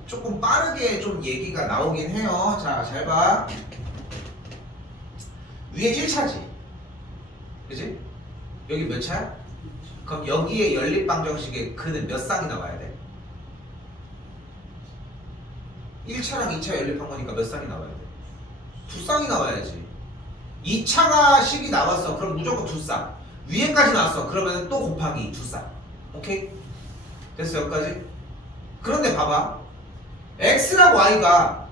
조금 빠르게 좀 얘기가 나오긴 해요. 자, 잘 봐. 위에 1차지. 그치? 여기 몇 차야? 그럼 여기에 연립방정식의 근은 몇 쌍이 나와야 돼? 1차랑 2차 연립한 거니까 몇 쌍이 나와야 돼? 두 쌍이 나와야지. 2차가 식이 나왔어. 그럼 무조건 두 쌍. 위에까지 나왔어. 그러면 또 곱하기 두 쌍. 오케이? 됐어 여기까지? 그런데 봐봐 x랑 y가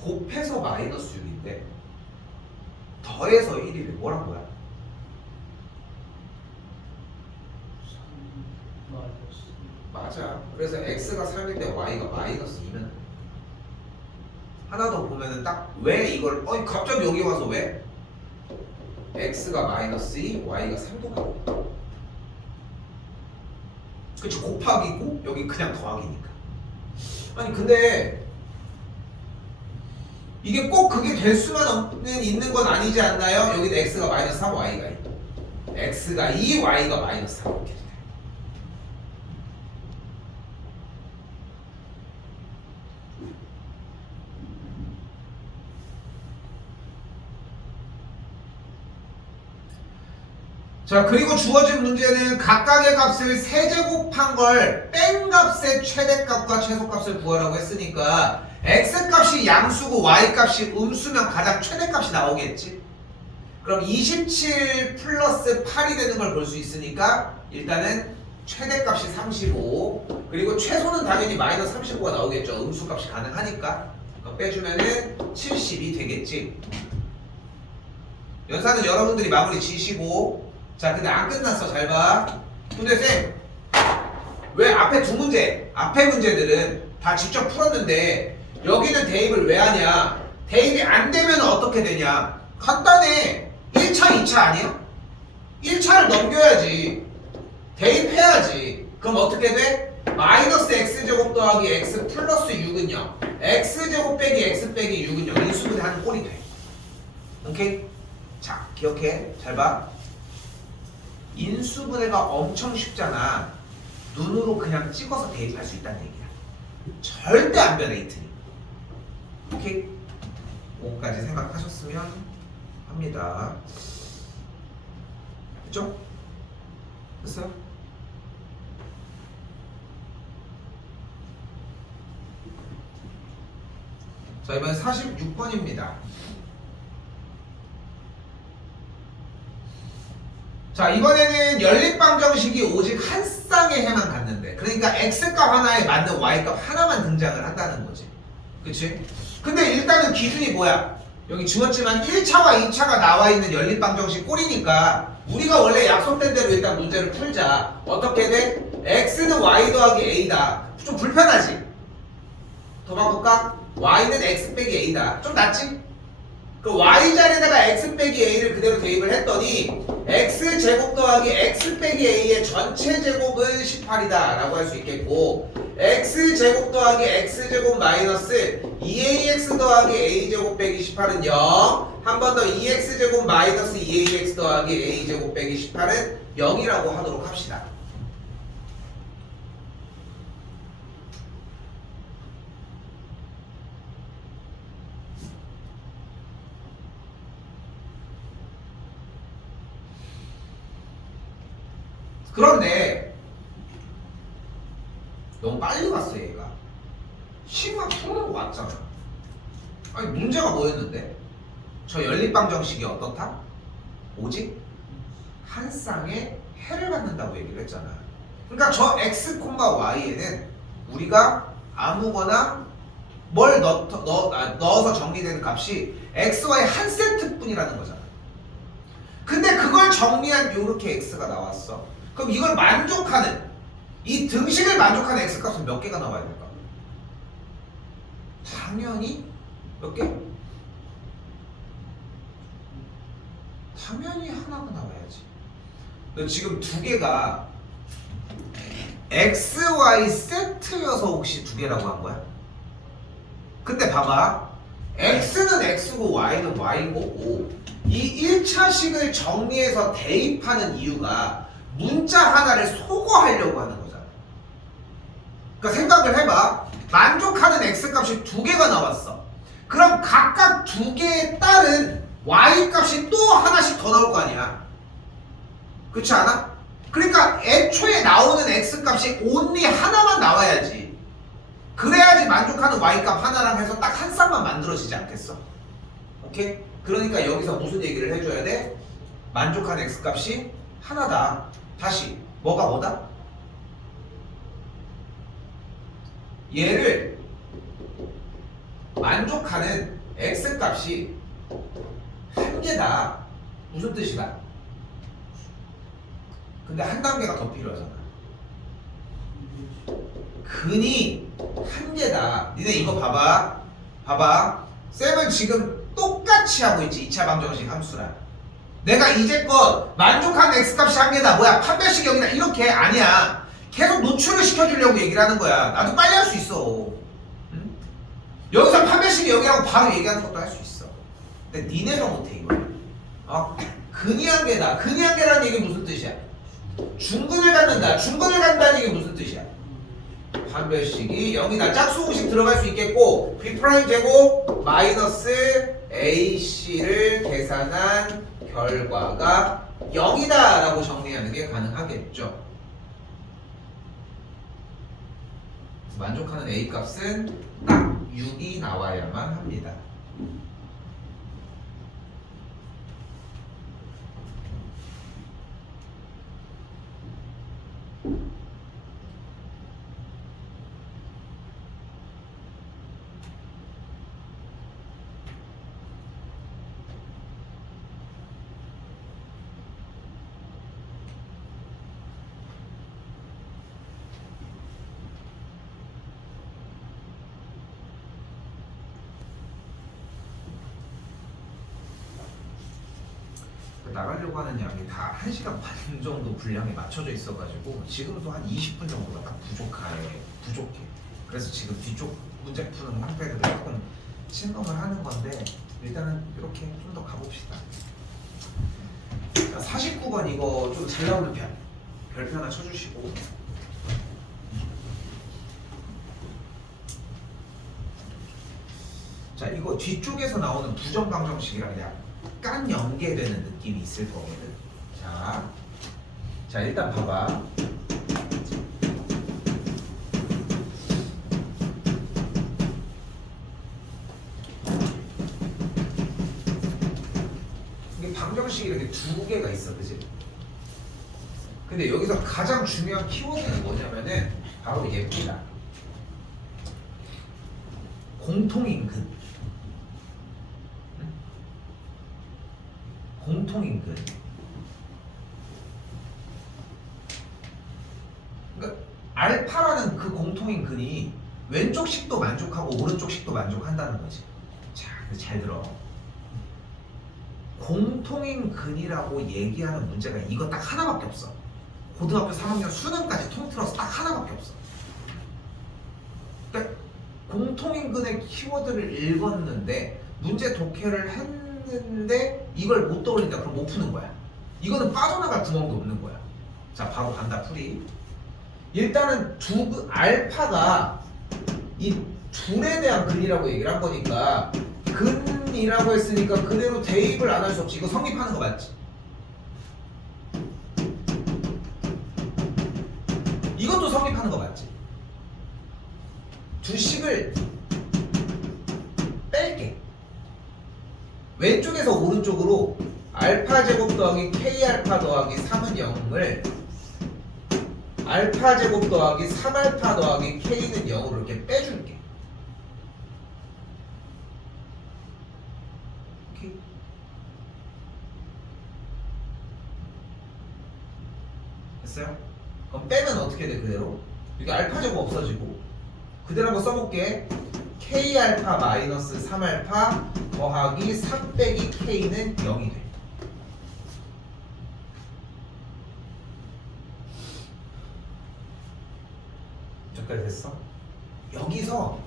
곱해서 마이너스 6인데 더해서 1이래. 뭐란 거야? 맞아. 그래서 x가 3일 때 y가 마이너스 2면 하나 더 보면은 딱 왜 이걸 갑자기 여기 와서 왜? x가 마이너스 2, y가 3도가 그치 곱하기고 여기 그냥 더하기니까. 아니 근데 이게 꼭 그게 될 수만 있는 건 아니지 않나요? 여기는 x가 마이너스 3, y가 2 x가 2, y가 마이너스 3 이렇게 돼. 자 그리고 주어진 문제는 각각의 값을 세제곱한 걸 뺀 값의 최대값과 최소값을 구하라고 했으니까 x값이 양수고 y값이 음수면 가장 최대값이 나오겠지. 그럼 27 플러스 8이 되는 걸 볼 수 있으니까 일단은 최대값이 35 그리고 최소는 당연히 마이너스 35가 나오겠죠. 음수값이 가능하니까 빼주면은 70이 되겠지. 연산은 여러분들이 마무리 지시고. 자 근데 안 끝났어. 잘 봐. 근데 쌤 왜 앞에 두 문제 앞에 문제들은 다 직접 풀었는데 여기는 대입을 왜 하냐. 대입이 안 되면 어떻게 되냐. 간단해. 1차 2차 아니야? 1차를 넘겨야지. 대입해야지. 그럼 어떻게 돼? 마이너스 x제곱 더하기 x 플러스 6은 0 x제곱 빼기 x 빼기 6은 0 인수분해 하는 꼴이 돼. 오케이? 자 기억해. 잘 봐. 인수분해가 엄청 쉽잖아. 눈으로 그냥 찍어서 대입할 수 있다는 얘기야. 절대 안 변해 이 틀이. 오케이? 5까지 생각하셨으면 합니다. 됐죠? 됐어요? 자 이번엔 46번입니다. 자 이번에는 연립방정식이 오직 한 쌍의 해만 갖는데 그러니까 x값 하나에 맞는 y값 하나만 등장을 한다는 거지. 그치? 근데 일단은 기준이 뭐야? 여기 주었지만 1차와 2차가 나와 있는 연립방정식 꼴이니까 우리가 원래 약속된 대로 일단 문제를 풀자. 어떻게 돼? x는 y 더하기 a다. 좀 불편하지? 더 바꿀까? y는 x 빼기 a다. 좀 낫지? 그 y 자리에다가 x 빼기 a를 그대로 대입을 했더니 x 제곱 더하기 x 빼기 a의 전체 제곱은 18이다 라고 할 수 있겠고 x 제곱 더하기 x 제곱 마이너스 2ax 더하기 a 제곱 빼기 18은 0 한 번 더 2x 제곱 마이너스 2ax 더하기 a 제곱 빼기 18은 0이라고 하도록 합시다. 그런데 너무 빨리 왔어 얘가. 식만 풀어놓고 왔잖아. 아니 문제가 뭐였는데? 저 연립방정식이 어떻다? 오직 한 쌍의 해를 갖는다고 얘기를 했잖아. 그러니까 저 x, y에는 우리가 아무거나 뭘 넣어서 정리되는 값이 x, y 한 세트뿐이라는 거잖아. 근데 그걸 정리한 요렇게 x가 나왔어. 그럼 이걸 만족하는 이 등식을 만족하는 x값은 몇 개가 나와야 될까? 당연히 몇 개? 당연히 하나가 나와야지. 근데 지금 두 개가 x, y 세트여서 혹시 두 개라고 한 거야? 근데 봐봐. x는 x고 y는 y인 거고 이 1차식을 정리해서 대입하는 이유가 문자 하나를 소거하려고 하는 거잖아. 그러니까 생각을 해봐. 만족하는 x값이 두 개가 나왔어. 그럼 각각 두 개에 따른 y값이 또 하나씩 더 나올 거 아니야. 그렇지 않아? 그러니까 애초에 나오는 x값이 only 하나만 나와야지. 그래야지 만족하는 y값 하나랑 해서 딱 한 쌍만 만들어지지 않겠어? 오케이? 그러니까 여기서 무슨 얘기를 해줘야 돼? 만족하는 x값이 하나다. 다시 뭐가 뭐다? 얘를 만족하는 x값이 한 개다. 무슨 뜻이다? 근데 한 단계가 더 필요하잖아. 근이 한 개다. 니네 이거 봐봐. 봐봐. 쌤은 지금 똑같이 하고 있지. 2차 방정식 함수랑. 내가 이제껏 만족하는 x값이 한 개다. 뭐야? 판별식 여기다. 이렇게 아니야. 계속 노출을 시켜주려고 얘기를 하는 거야. 나도 빨리 할 수 있어. 응? 여기서 판별식이 여기라고 바로 얘기하는 것도 할 수 있어. 근데 니네가 못해 이거. 근이 한 개다. 근이 한 개라는 얘기 무슨 뜻이야? 중근을 갖는다. 중근을 갖는다는 얘기 무슨 뜻이야? 판별식이 0이다. 짝수공식 들어갈 수 있겠고 B' 제곱 마이너스 AC를 계산한 결과가 0이다 라고 정리하는 게 가능하겠죠. 만족하는 A 값은 딱 6이 나와야만 합니다. 나가려고 하는 양이 다 1시간 반 정도 분량에 맞춰져 있어가지고 지금도 한 20분 정도가 딱 부족해. 그래서 지금 뒤쪽 문제 푸는 상태들을 조금 침범을 하는 건데 일단은 이렇게 좀 더 가봅시다. 자, 49번 이거 좀 잘 나오는 별표 하나 쳐주시고. 자, 이거 뒤쪽에서 나오는 부정방정식이랑 약간 연계되는 느낌이 있을 거거든. 자 일단 봐봐. 이게 방정식이 이렇게 두 개가 있어, 그지? 근데 여기서 가장 중요한 키워드는 뭐냐면은 바로 얘입니다. 공통인근. 공통인근. 그러니까 알파라는 그 공통인근이 왼쪽 식도 만족하고 오른쪽 식도 만족한다는 거지. 자, 잘 들어. 공통인근이라고 얘기하는 문제가 이거 딱 하나밖에 없어. 고등학교 3학년 수능까지 통틀어서 딱 하나밖에 없어. 그러니까 공통인근의 키워드를 읽었는데 문제 독해를 했는데 이걸 못 떠올린다. 그럼 못 푸는 거야. 이거는 빠져나갈 구멍도 없는 거야. 자, 바로 간다 풀이. 일단은 알파가 이 둘에 대한 근이라고 얘기를 한 거니까 근이라고 했으니까 그대로 대입을 안 할 수 없지. 이거 성립하는 거 맞지? 이것도 성립하는 거 맞지? 두 식을 뺄게. 왼쪽에서 오른쪽으로 알파 제곱 더하기 k 알파 더하기 3은 0을 알파 제곱 더하기 3알파 더하기 k는 0으로 이렇게 빼줄게. 오케이? 됐어요? 그럼 빼면 어떻게 돼 그대로? 여기 알파 제곱 없어지고 그대로 한번 써볼게. k 알파 마이너스 3알파 더하기 3 빼기 k는 0이 돼. 여기까지 됐어? 여기서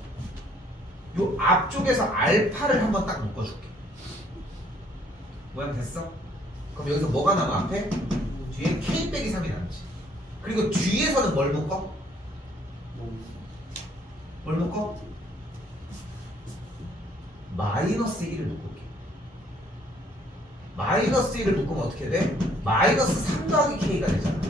요 앞쪽에서 알파를 한번 딱 묶어줄게. 모양 됐어? 그럼 여기서 뭐가 남아 앞에? 뒤에 k 빼기 3이 남지. 그리고 뒤에서는 뭘 묶어? 뭘 묶어? 마이너스 1을 묶을게. 마이너스 1을 묶으면 어떻게 돼? 마이너스 3 더하기 k가 되잖아.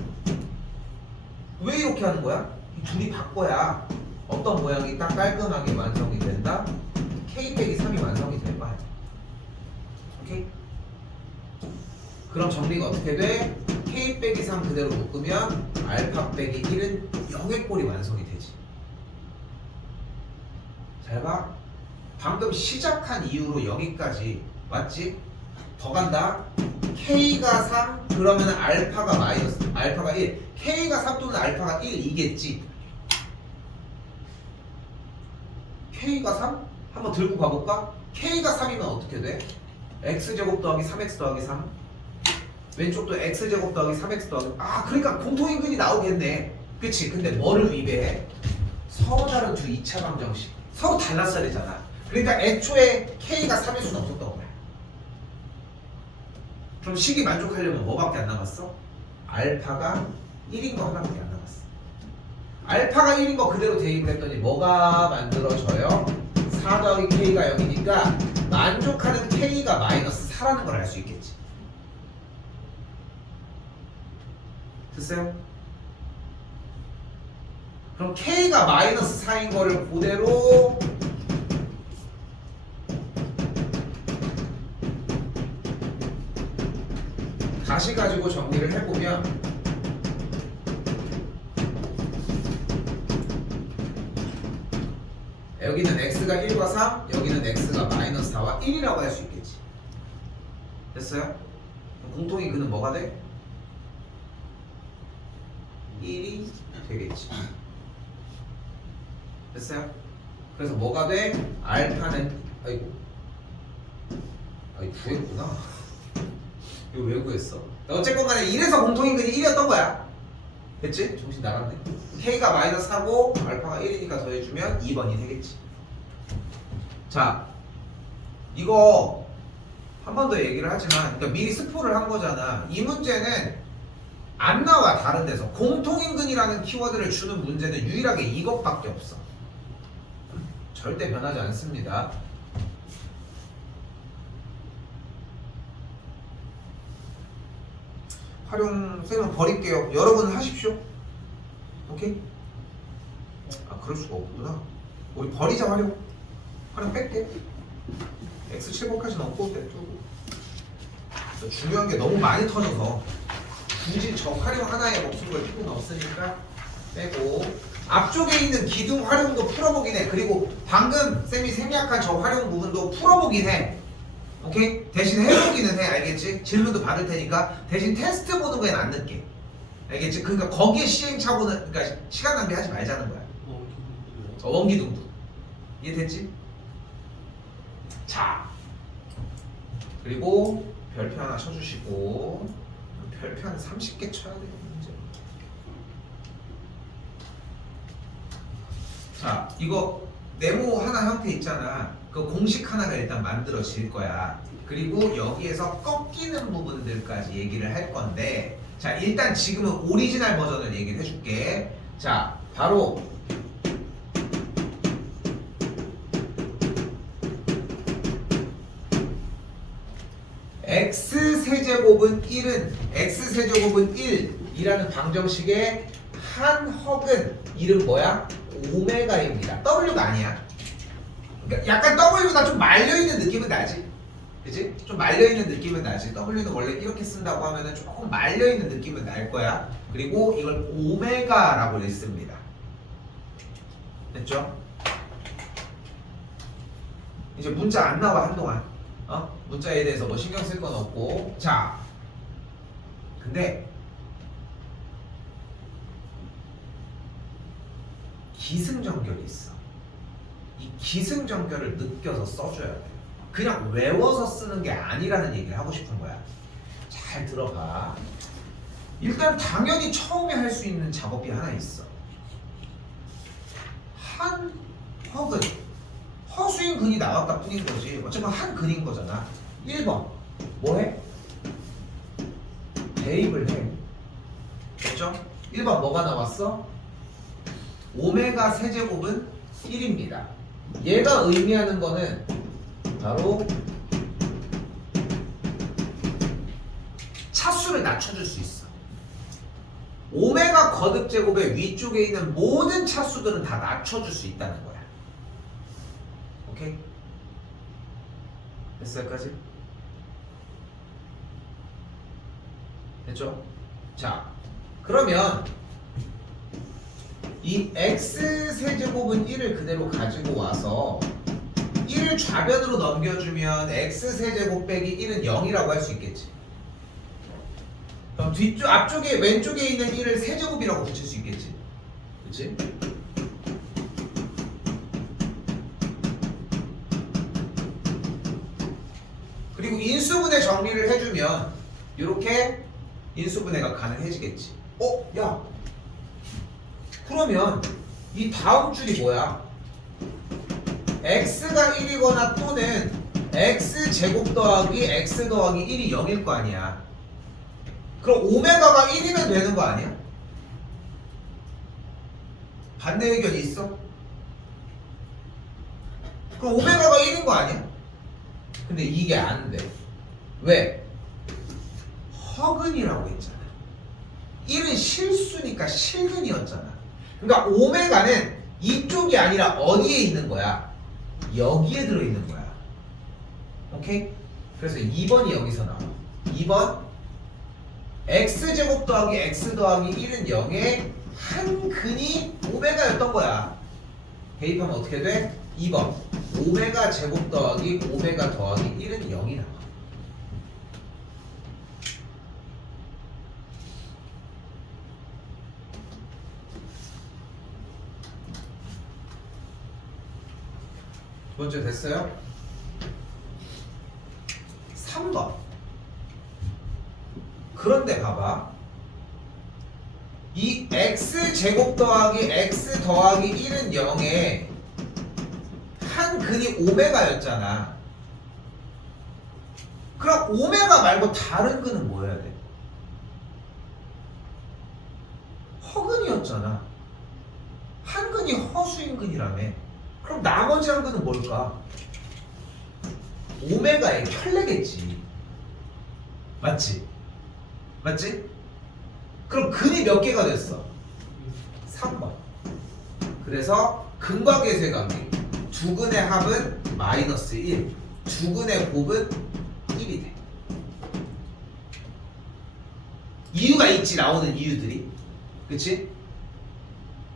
왜 이렇게 하는 거야? 이 둘이 바꿔야 어떤 모양이 딱 깔끔하게 완성이 된다? k 빼기 3이 완성이 될 거야. 오케이? 그럼 정리가 어떻게 돼? K 빼기 3 그대로 묶으면 알파 빼기 1은 0의 꼴이 완성이 되지. 잘 봐. 방금 시작한 이후로 여기까지 맞지? 더 간다. K가 3 그러면 알파가 마이너스 알파가 1. K가 3 또는 알파가 1이겠지. K가 3? 한번 들고 가볼까? K가 3이면 어떻게 돼? X제곱 더하기 3X 더하기 3 왼쪽도 X제곱 더하기 3X 더하기 그러니까 공통인근이 나오겠네. 그치? 근데 뭐를 위배해? 서로 다른 두 2차 방정식 서로 달랐어야 되잖아. 그러니까 애초에 K가 3일 수는 없었던 거야. 그럼 식이 만족하려면 뭐밖에 안 남았어? 알파가 1인 거 하나밖에 안 남았어. 알파가 1인 거 그대로 대입을 했더니 뭐가 만들어져요? 4 더하기 K가 0이니까 만족하는 K가 마이너스 4라는 걸 알 수 있겠지. 됐어요? 그럼 K가 마이너스 4인 거를 그대로 다시 가지고 정리를 해보면 여기는 X가 1과 3, 여기는 X가 마이너스 4와 1이라고 할 수 있겠지. 됐어요? 그럼 공통의 근은 뭐가 돼? 1이 되겠지. 됐어요? 그래서 뭐가 돼? 알파는 아이고 구했구나. 이거 왜 구했어? 어쨌건 간에 1에서 공통인근이 1이었던 거야. 됐지? 정신 나갔네. K가 마이너스 4고 알파가 1이니까 더해주면 2번이 되겠지. 자, 이거 한 번 더 얘기를 하지만 그러니까 미리 스포를 한 거잖아. 이 문제는 안 나와. 다른 데서 공통인근이라는 키워드를 주는 문제는 유일하게 이것밖에 없어. 절대 변하지 않습니다. 활용 쌤은 버릴게요. 여러분은 하십시오. 오케이? 그럴 수가 없구나. 우리 버리자. 활용 뺄게. X7까지는 없고 냅두고. 중요한 게 너무 많이 터져서 굳이 저 활용 하나에 목숨 걸 필요는 없으니까 빼고. 앞쪽에 있는 기둥 활용도 풀어보긴 해. 그리고 방금 쌤이 생략한 저 활용 부분도 풀어보긴 해. 오케이? 대신 해보기는 해. 알겠지? 질문도 받을 테니까 대신 테스트 보는 거엔 안 늦게. 알겠지? 그러니까 거기에 시행착오는 그러니까 시간 낭비하지 말자는 거야. 원기둥도. 이해됐지? 자, 그리고 별표 하나 쳐주시고. 별표 한 30개 쳐야 돼요. 문제. 자, 이거 네모 하나 형태 있잖아. 그 공식 하나가 일단 만들어질 거야. 그리고 여기에서 꺾이는 부분들까지 얘기를 할 건데, 자, 일단 지금은 오리지널 버전을 얘기를 해줄게. 자, 바로 x세제곱은 1은 x세제곱은 1이라는 방정식의 한 헉은 이름 뭐야? 오메가입니다. W가 아니야. 그러니까 약간 W보다 좀 말려있는 느낌은 나지. 그치? 좀 말려있는 느낌은 나지. W는 원래 이렇게 쓴다고 하면은 조금 말려있는 느낌은 날 거야. 그리고 이걸 오메가라고 읽습니다. 됐죠? 이제 문자 안 나와 한동안. 문자에 대해서 뭐 신경 쓸 건 없고. 자, 근데 기승전결이 있어. 이 기승전결을 느껴서 써줘야 돼. 그냥 외워서 쓰는 게 아니라는 얘기를 하고 싶은 거야. 잘 들어봐. 일단 당연히 처음에 할 수 있는 작업이 하나 있어. 한 헉은 허수인 근이 나왔다 뿐인 거지. 어차피 한 근인 거잖아. 1번 뭐해? 대입을 해. 됐죠? 1번 뭐가 나왔어? 오메가 세제곱은 1입니다. 얘가 의미하는 거는 바로 차수를 낮춰줄 수 있어. 오메가 거듭 제곱의 위쪽에 있는 모든 차수들은 다 낮춰줄 수 있다는 거야. 오케이? 됐어? 여기까지? 됐죠? 자, 그러면 이 x세제곱은 1을 그대로 가지고 와서 1을 좌변으로 넘겨주면 x세제곱 빼기 1은 0이라고 할 수 있겠지. 그럼 앞쪽에 왼쪽에 있는 1을 세제곱이라고 붙일 수 있겠지. 그치? 그리고 인수분해 정리를 해주면 이렇게 인수분해가 가능해지겠지. 야, 그러면 이 다음 줄이 뭐야? x가 1이거나 또는 x제곱 더하기 x 더하기 1이 0일 거 아니야. 그럼 오메가가 1이면 되는 거 아니야? 반대 의견이 있어? 그럼 오메가가 1인 거 아니야? 근데 이게 안 돼. 왜? 허근이라고 했잖아. 1은 실수니까 실근이었잖아. 그러니까 오메가는 이쪽이 아니라 어디에 있는 거야? 여기에 들어있는 거야. 오케이? 그래서 2번이 여기서 나와. 2번 x제곱 더하기 x 더하기 1은 0의 한 근이 오메가였던 거야. 대입하면 어떻게 돼? 2번 오메가 제곱 더하기 오메가 더하기 1은 0이 나와. 두 번째 됐어요? 3번. 그런데 봐봐. 이 x제곱 더하기 x 더하기 1은 0에 한 근이 오메가였잖아. 그럼 오메가 말고 다른 근은 뭐여야 돼? 허근이었잖아. 한 근이 허수인 근이라며. 그럼 나머지 한 근은 뭘까? 오메가의 켤레겠지. 맞지? 맞지? 그럼 근이 몇 개가 됐어? 3번. 그래서 근과 계수의 관계. 두 근의 합은 마이너스 1, 두 근의 곱은 1이 돼. 이유가 있지, 나오는 이유들이. 그치?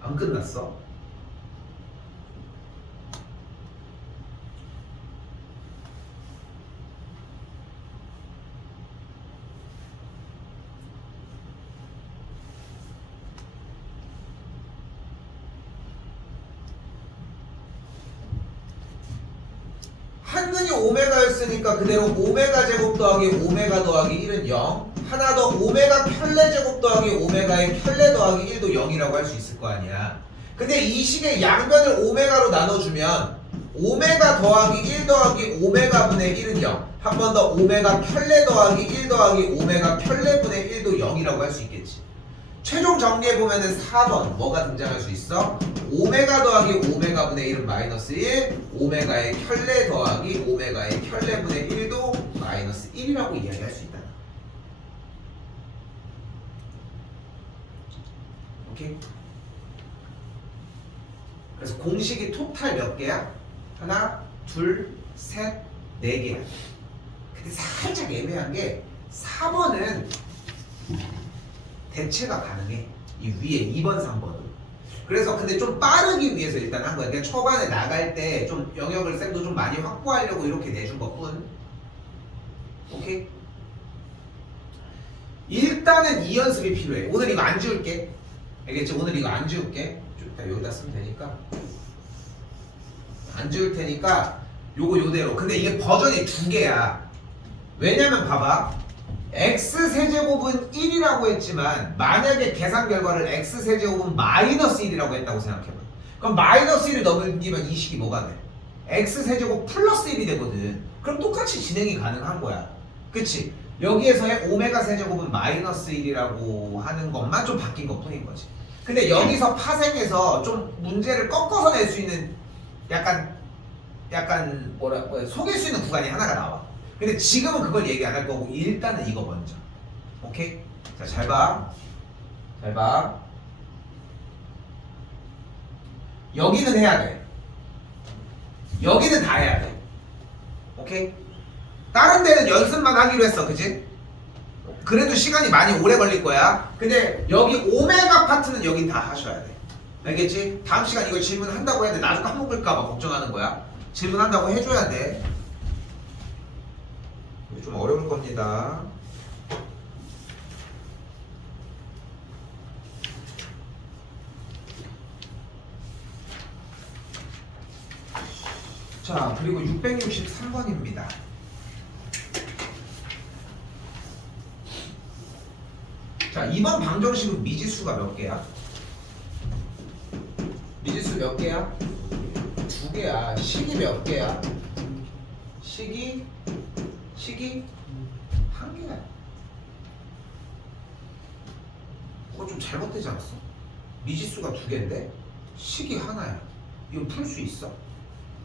안 끝났어. 한 근이 오메가였으니까 그대로 오메가 제곱 더하기 오메가 더하기 1은 0. 하나 더 오메가 켤레 제곱 더하기 오메가의 켤레 더하기 1도 0이라고 할 수 있을 거 아니야. 근데 이 식의 양변을 오메가로 나눠주면 오메가 더하기 1 더하기 오메가 분의 1은 0. 한 번 더 오메가 켤레 더하기 1 더하기 오메가 켤레 분의 1도 0이라고 할 수 있겠지. 최종 정리해보면은 4번 뭐가 등장할 수 있어? 오메가 더하기 오메가 분의 1은 마이너스 1, 오메가의 켤레 더하기 오메가의 켤레 분의 1도 마이너스 1이라고 이야기할 수 있다. 오케이? 그래서 공식이 토탈 몇 개야? 하나, 둘, 셋, 네 개야. 근데 살짝 애매한 게 4번은 대체가 가능해. 이 위에 2번, 3번은. 그래서 근데 좀 빠르기 위해서 일단 한 거야. 그냥 초반에 나갈 때 좀 영역을 쌤도 좀 많이 확보하려고 이렇게 내준 것뿐. 오케이? 일단은 이 연습이 필요해. 오늘 이거 안 지울게. 알겠지? 오늘 이거 안 지울게. 일단 여기다 쓰면 되니까. 안 지울 테니까 요거 요대로. 근데 이게 버전이 두 개야. 왜냐면 봐봐. x세제곱은 1이라고 했지만 만약에 계산 결과를 x세제곱은 마이너스 1이라고 했다고 생각해봐. 그럼 마이너스 1을 넘기면 이 식이 뭐가 돼? x세제곱 플러스 1이 되거든. 그럼 똑같이 진행이 가능한 거야. 그치? 여기에서의 오메가 세제곱은 마이너스 1이라고 하는 것만 좀 바뀐 것 뿐인 거지. 근데 여기서 파생해서 좀 문제를 꺾어서 낼 수 있는 약간 뭐라 속일 수 있는 구간이 하나가 나와. 근데 지금은 그걸 얘기 안 할 거고 일단은 이거 먼저. 오케이? 자, 잘 봐. 잘 봐. 여기는 해야 돼. 여기는 다 해야 돼. 오케이? 다른 데는 연습만 하기로 했어. 그치? 그래도 시간이 많이 오래 걸릴 거야. 근데 여기 오메가 파트는 여긴 다 하셔야 돼. 알겠지? 다음 시간 이거 질문한다고 해야 돼. 나도 까먹을까봐 걱정하는 거야. 질문한다고 해줘야 돼. 이게 좀 어려울 겁니다. 자, 그리고 663번입니다. 자, 이번 방정식은 미지수가 몇 개야? 미지수 몇 개야? 두 개야. 식이 몇 개야? 식이 한 개야. 그거 좀 잘못되지 않았어? 미지수가 두 개인데 식이 하나야. 이거 풀 수 있어?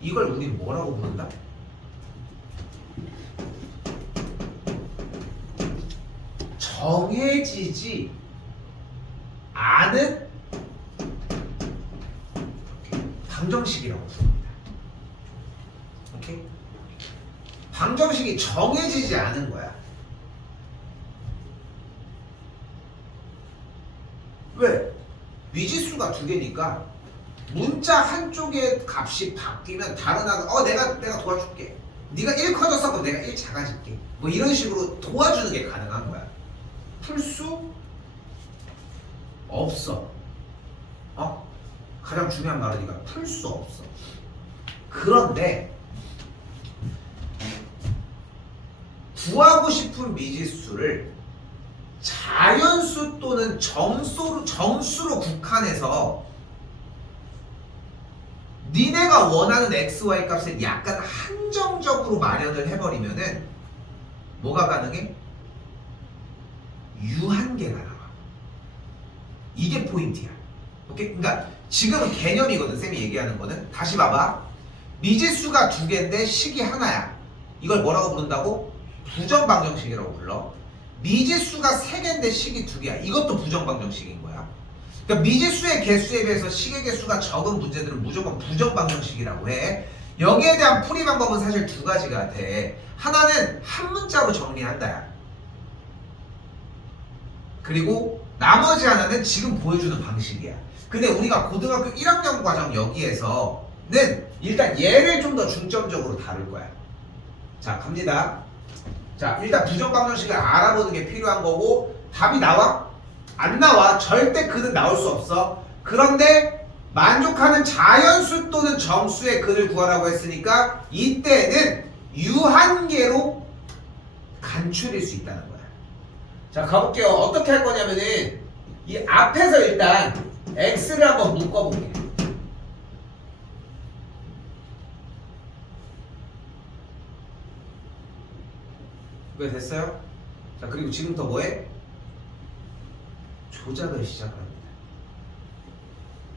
이걸 우린 뭐라고 부른다? 정해지지 않은 방정식이라고 부릅니다. 오케이? 방정식이 정해지지 않은 거야. 왜? 미지수가 두 개니까 문자 한쪽의 값이 바뀌면 다른 하나 내가 도와줄게. 네가 1 커졌어 그럼 내가 1 작아질게. 뭐 이런 식으로 도와주는 게 가능한 거야. 풀 수 없어. 가장 중요한 말은 이거 풀 수 없어. 그런데 구하고 싶은 미지수를 자연수 또는 정수로 국한해서 니네가 원하는 XY 값을 약간 한정적으로 마련을 해버리면은 뭐가 가능해? 유한계가 나와. 이게 포인트야. 오케이? 그러니까 지금은 개념이거든. 쌤이 얘기하는 거는. 다시 봐봐. 미지수가 두 개인데 식이 하나야. 이걸 뭐라고 부른다고? 부정방정식이라고 불러. 미지수가 세 개인데 식이 두 개야. 이것도 부정방정식인 거야. 그러니까 미지수의 개수에 비해서 식의 개수가 적은 문제들은 무조건 부정방정식이라고 해. 여기에 대한 풀이 방법은 사실 두 가지가 돼. 하나는 한 문자로 정리한다야. 그리고 나머지 하나는 지금 보여주는 방식이야. 근데 우리가 고등학교 1학년 과정 여기에서는 일단 얘를 좀 더 중점적으로 다룰 거야. 자, 갑니다. 자, 일단 부정방정식을 알아보는 게 필요한 거고, 답이 나와? 안 나와. 절대 그는 나올 수 없어. 그런데 만족하는 자연수 또는 정수의 근을 구하라고 했으니까 이때는 유한계로 간추릴 수 있다는 거야. 자, 가볼게요. 어떻게 할 거냐면은 이 앞에서 일단 x를 한번 묶어볼게. 왜 됐어요? 자, 그리고 지금부터 뭐해? 조작을 시작합니다.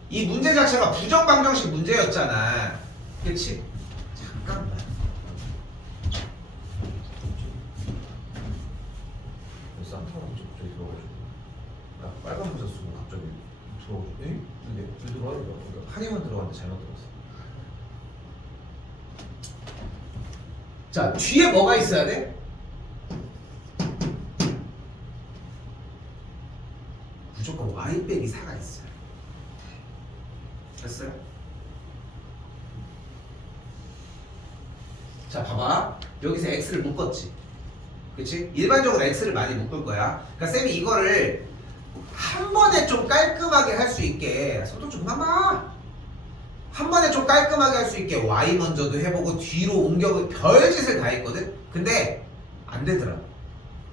이 문제 자체가 부정방정식 문제였잖아. 그치? 잠깐만. 산타랑 갑자기 들어가지고 나 빨간 모자 쓰고 갑자기 들어가지고 근데 왜 들어가는 거야? 그러니까 한이만 들어갔는데 잘못 들어갔어. 자, 뒤에 뭐가 있어야 돼? 무조건 y 빼기 4가 있어요. 됐어요? 자, 봐봐. 여기서 x를 묶었지. 그치? 일반적으로 x를 많이 묶을 거야. 그러니까 쌤이 이거를 한 번에 좀 깔끔하게 할 수 있게, 손톱 좀 감아. 한 번에 좀 깔끔하게 할 수 있게 y 먼저도 해보고 뒤로 옮겨 별짓을 다 했거든? 근데 안 되더라고.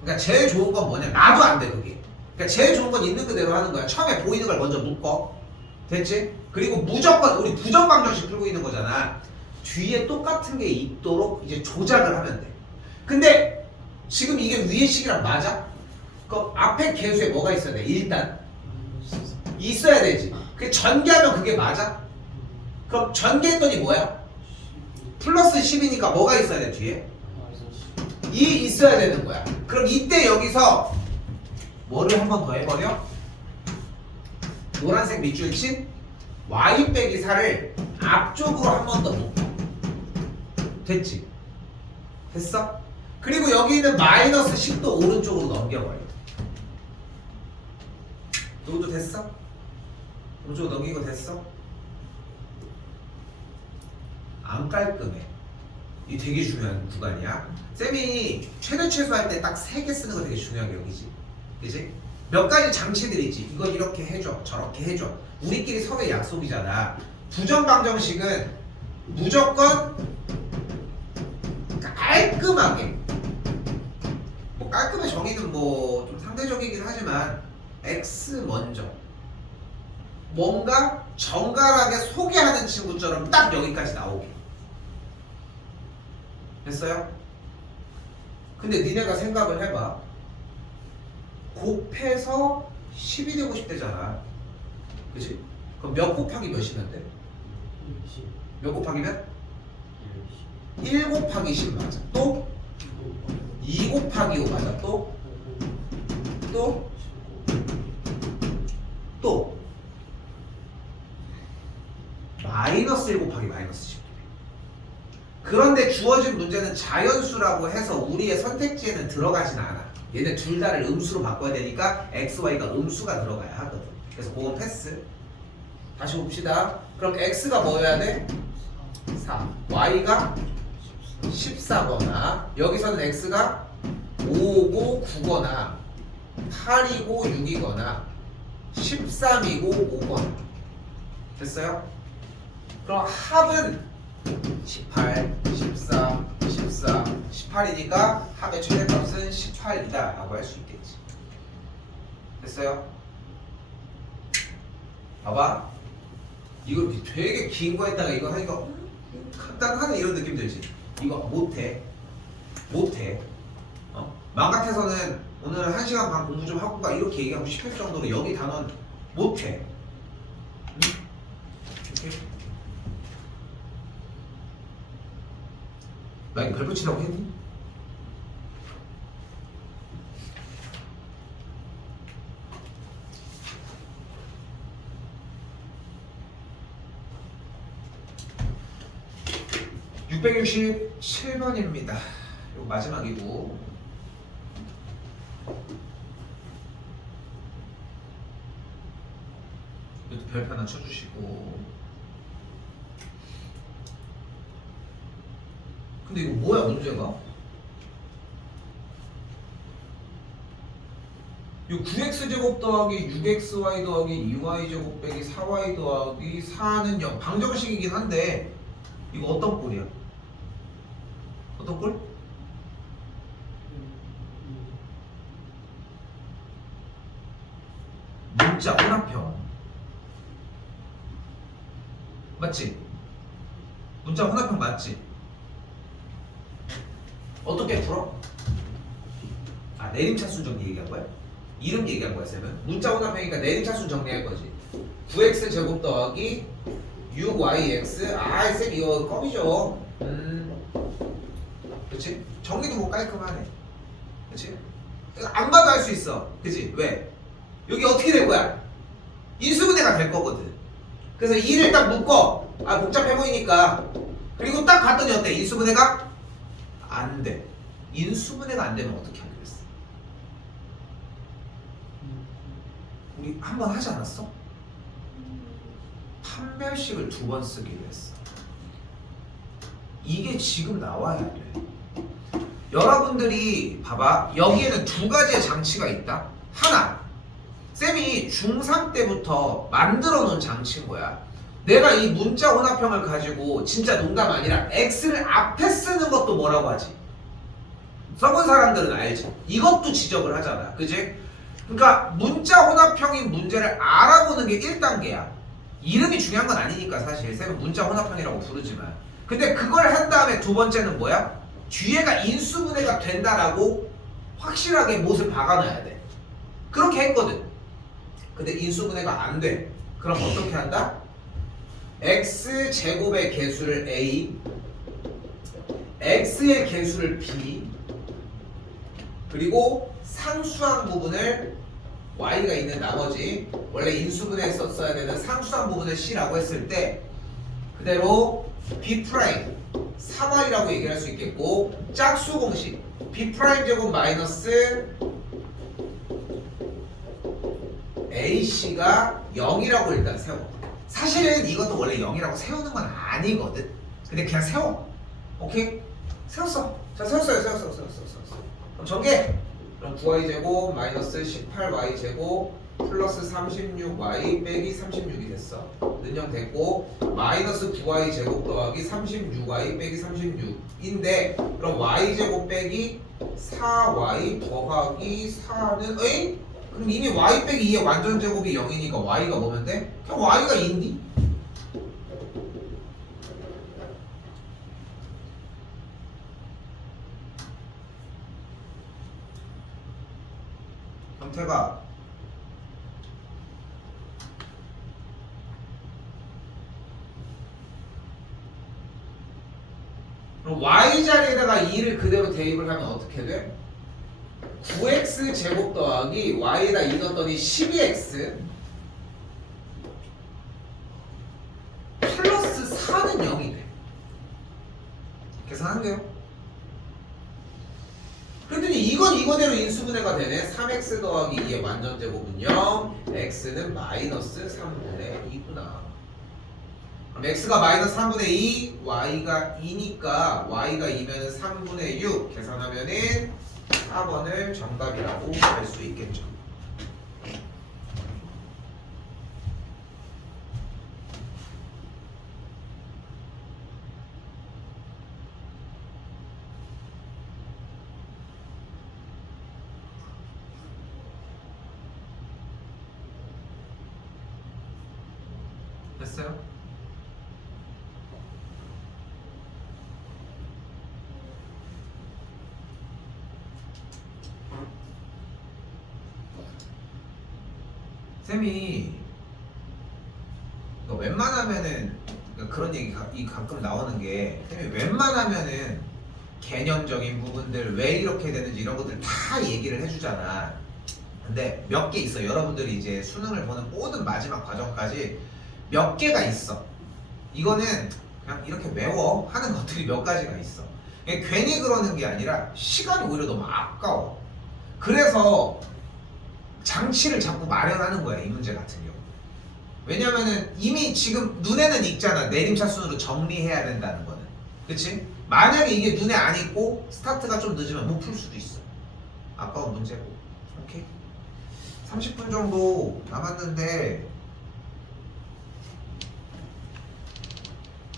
그러니까 제일 좋은 건 뭐냐? 나도 안 돼, 그게. 그러니까 제일 좋은 건 있는 그대로 하는 거야. 처음에 보이는 걸 먼저 묶어. 됐지? 그리고 무조건 우리 부정방정식 풀고 있는 거잖아. 뒤에 똑같은 게 있도록 이제 조작을 하면 돼. 근데 지금 이게 위의 식이랑 맞아? 그럼 앞에 개수에 뭐가 있어야 돼? 일단 있어야 되지. 그 전개하면 그게 맞아? 그럼 전개했더니 뭐야? 플러스 10이니까 뭐가 있어야 돼 뒤에? 2 있어야 되는 거야. 그럼 이때 여기서 뭐를 한 번 더 해버려? 노란색 밑줄 친 y 빼기 4를 앞쪽으로 한 번 더 묶어. 됐지? 됐어? 그리고 여기 있는 마이너스 10도 오른쪽으로 넘겨버려. 이것도 됐어? 오른쪽으로 넘기고 됐어? 안 깔끔해. 이 되게 중요한 구간이야. 쌤이 최대 최소할 때 딱 3개 쓰는 거 되게 중요하게 여기지. 그지? 몇 가지 장치들이 있지. 이걸 이렇게 해줘, 저렇게 해줘. 우리끼리 서로의 약속이잖아. 부정방정식은 무조건 깔끔하게, 뭐 깔끔의 정의는 뭐 좀 상대적이긴 하지만 X 먼저 뭔가 정갈하게 소개하는 친구처럼 딱 여기까지 나오게. 됐어요? 근데 니네가 생각을 해봐. 곱해서 10이 되고 싶대잖아. 그치? 그럼 몇 곱하기 몇이면 돼? 몇 곱하기 몇? 1 곱하기 10 맞아. 또? 2 곱하기 5 맞아. 또? 또? 또? 마이너스 1 곱하기 마이너스 10. 그런데 주어진 문제는 자연수라고 해서 우리의 선택지에는 들어가진 않아. 얘네 둘 다를 음수로 바꿔야 되니까 x, y가 음수가 들어가야 하거든. 그래서 그건 패스. 다시 봅시다. 그럼 x가 뭐여야 돼? 4. y가 14거나 여기서는 x가 5고 9거나 8이고 6이거나 13이고 5거나. 됐어요? 그럼 합은 18, 14, 14, 18이니까 합의 최대값은 18이다 라고 할 수 있겠지. 됐어요? 봐봐. 이거 되게 긴 거 했다가 이거 하니까 간단하네 이런 느낌 들지? 이거 못해. 마음 같아서는 오늘 1시간 반 공부 좀 하고 가 이렇게 얘기하고 싶을 정도로 여기 단원 못해. 이렇게. 나 이거 별 붙이라고 했니? (667번입니다) 이거 마지막이고 이것도 별표 하나 쳐주시고. 근데 이거 뭐야 문제가? 이 9x제곱 더하기 6xy 더하기 2y제곱 빼기 4y 더하기 4는 0 방정식이긴 한데 이거 어떤 꼴이야? 어떤 꼴? 문자 혼합형 맞지? 문자 혼합형 맞지? 어떻게 풀어? 아 내림차순 정리 얘기한 거야? 이름 얘기한 거야 쌤은? 문자 혼합형이니까 내림차순 정리할 거지. 9x 제곱 더하기 6yx. 아 쌤 이거 껌이죠. 그치? 정리도 뭐 깔끔하네. 그치? 안 봐도 알 수 있어. 그치? 왜? 여기 어떻게 될 거야? 인수분해가 될 거거든. 그래서 2를 딱 묶어. 아 복잡해 보이니까. 그리고 딱 봤더니 어때? 인수분해가 안 돼. 인수분해가 안 되면 어떻게 하기로 했어? 우리 한 번 하지 않았어? 판별식을 2번 쓰기로 했어. 이게 지금 나와야 돼. 여러분들이 봐봐. 여기에는 2가지의 장치가 있다. 하나, 쌤이 중3 때부터 만들어 놓은 장치인 거야. 내가 이 문자 혼합형을 가지고 진짜 농담 아니라 x를 앞에 쓰는 것도 뭐라고 하지? 써본 사람들은 알지. 이것도 지적을 하잖아. 그지? 그러니까 문자 혼합형인 문제를 알아보는 게 1단계야. 이름이 중요한 건 아니니까 사실 쌤은 문자 혼합형이라고 부르지만. 근데 그걸 한 다음에 2번째는 뭐야? 뒤에가 인수분해가 된다라고 확실하게 못을 박아놔야 돼. 그렇게 했거든. 근데 인수분해가 안 돼. 그럼 어떻게 한다? x제곱의 개수를 a, x의 개수를 b, 그리고 상수항 부분을 y가 있는 나머지, 원래 인수분해 썼어야 되는 상수항 부분을 c라고 했을 때 그대로 b' 3y라고 얘기할 수 있겠고 짝수 공식 b' 제곱 마이너스 ac가 0이라고 일단 세워. 사실은 이것도 원래 0이라고 세우는 건 아니거든. 근데 그냥 세워. 오케이? 세웠어. 자, 세웠어요. 세웠어. 그럼 전개. 그럼 9y 제곱 마이너스 18y 제곱 플러스 36y 빼기 36이 됐어. 는영 됐고 마이너스 9y 제곱 더하기 36y 빼기 36인데 그럼 y 제곱 빼기 4y 더하기 4는 에이? 그럼 이미 y 빼기 2의 완전 제곱이 0이니까 y가 뭐면 돼? 그냥 y가 2인디? 형태가 그럼 y 자리에다가 2를 그대로 대입을 하면 어떻게 돼? 9x 제곱 더하기 y에다 2 넣었더니 12x 플러스 4는 0이 돼. 계산한대요. 그랬더니 이건 이거대로 인수분해가 되네. 3x 더하기 2의 완전 제곱은 0, x는 마이너스 3분의 2구나. 그럼 x가 마이너스 3분의 2, y가 2니까 y가 2면은 3분의 6 계산하면은 4번을 정답이라고 할 수 있겠죠. 됐어요? 쌤이 웬만하면은 그런 얘기 가끔 나오는 게 쌤이 웬만하면은 개념적인 부분들 왜 이렇게 되는지 이런 것들 다 얘기를 해주잖아. 근데 몇 개 있어. 여러분들이 이제 수능을 보는 모든 마지막 과정까지 몇 개가 있어. 이거는 그냥 이렇게 외워 하는 것들이 몇 가지가 있어. 괜히 그러는 게 아니라 시간이 오히려 너무 아까워. 그래서 장치를 자꾸 마련하는 거야, 이 문제 같은 경우. 왜냐면은 이미 지금 눈에는 익잖아. 내림차 순으로 정리해야 된다는 거는. 그치? 만약에 이게 눈에 안 익고 스타트가 좀 늦으면 못 풀 수도 있어. 아까운 문제고. 오케이? 30분 정도 남았는데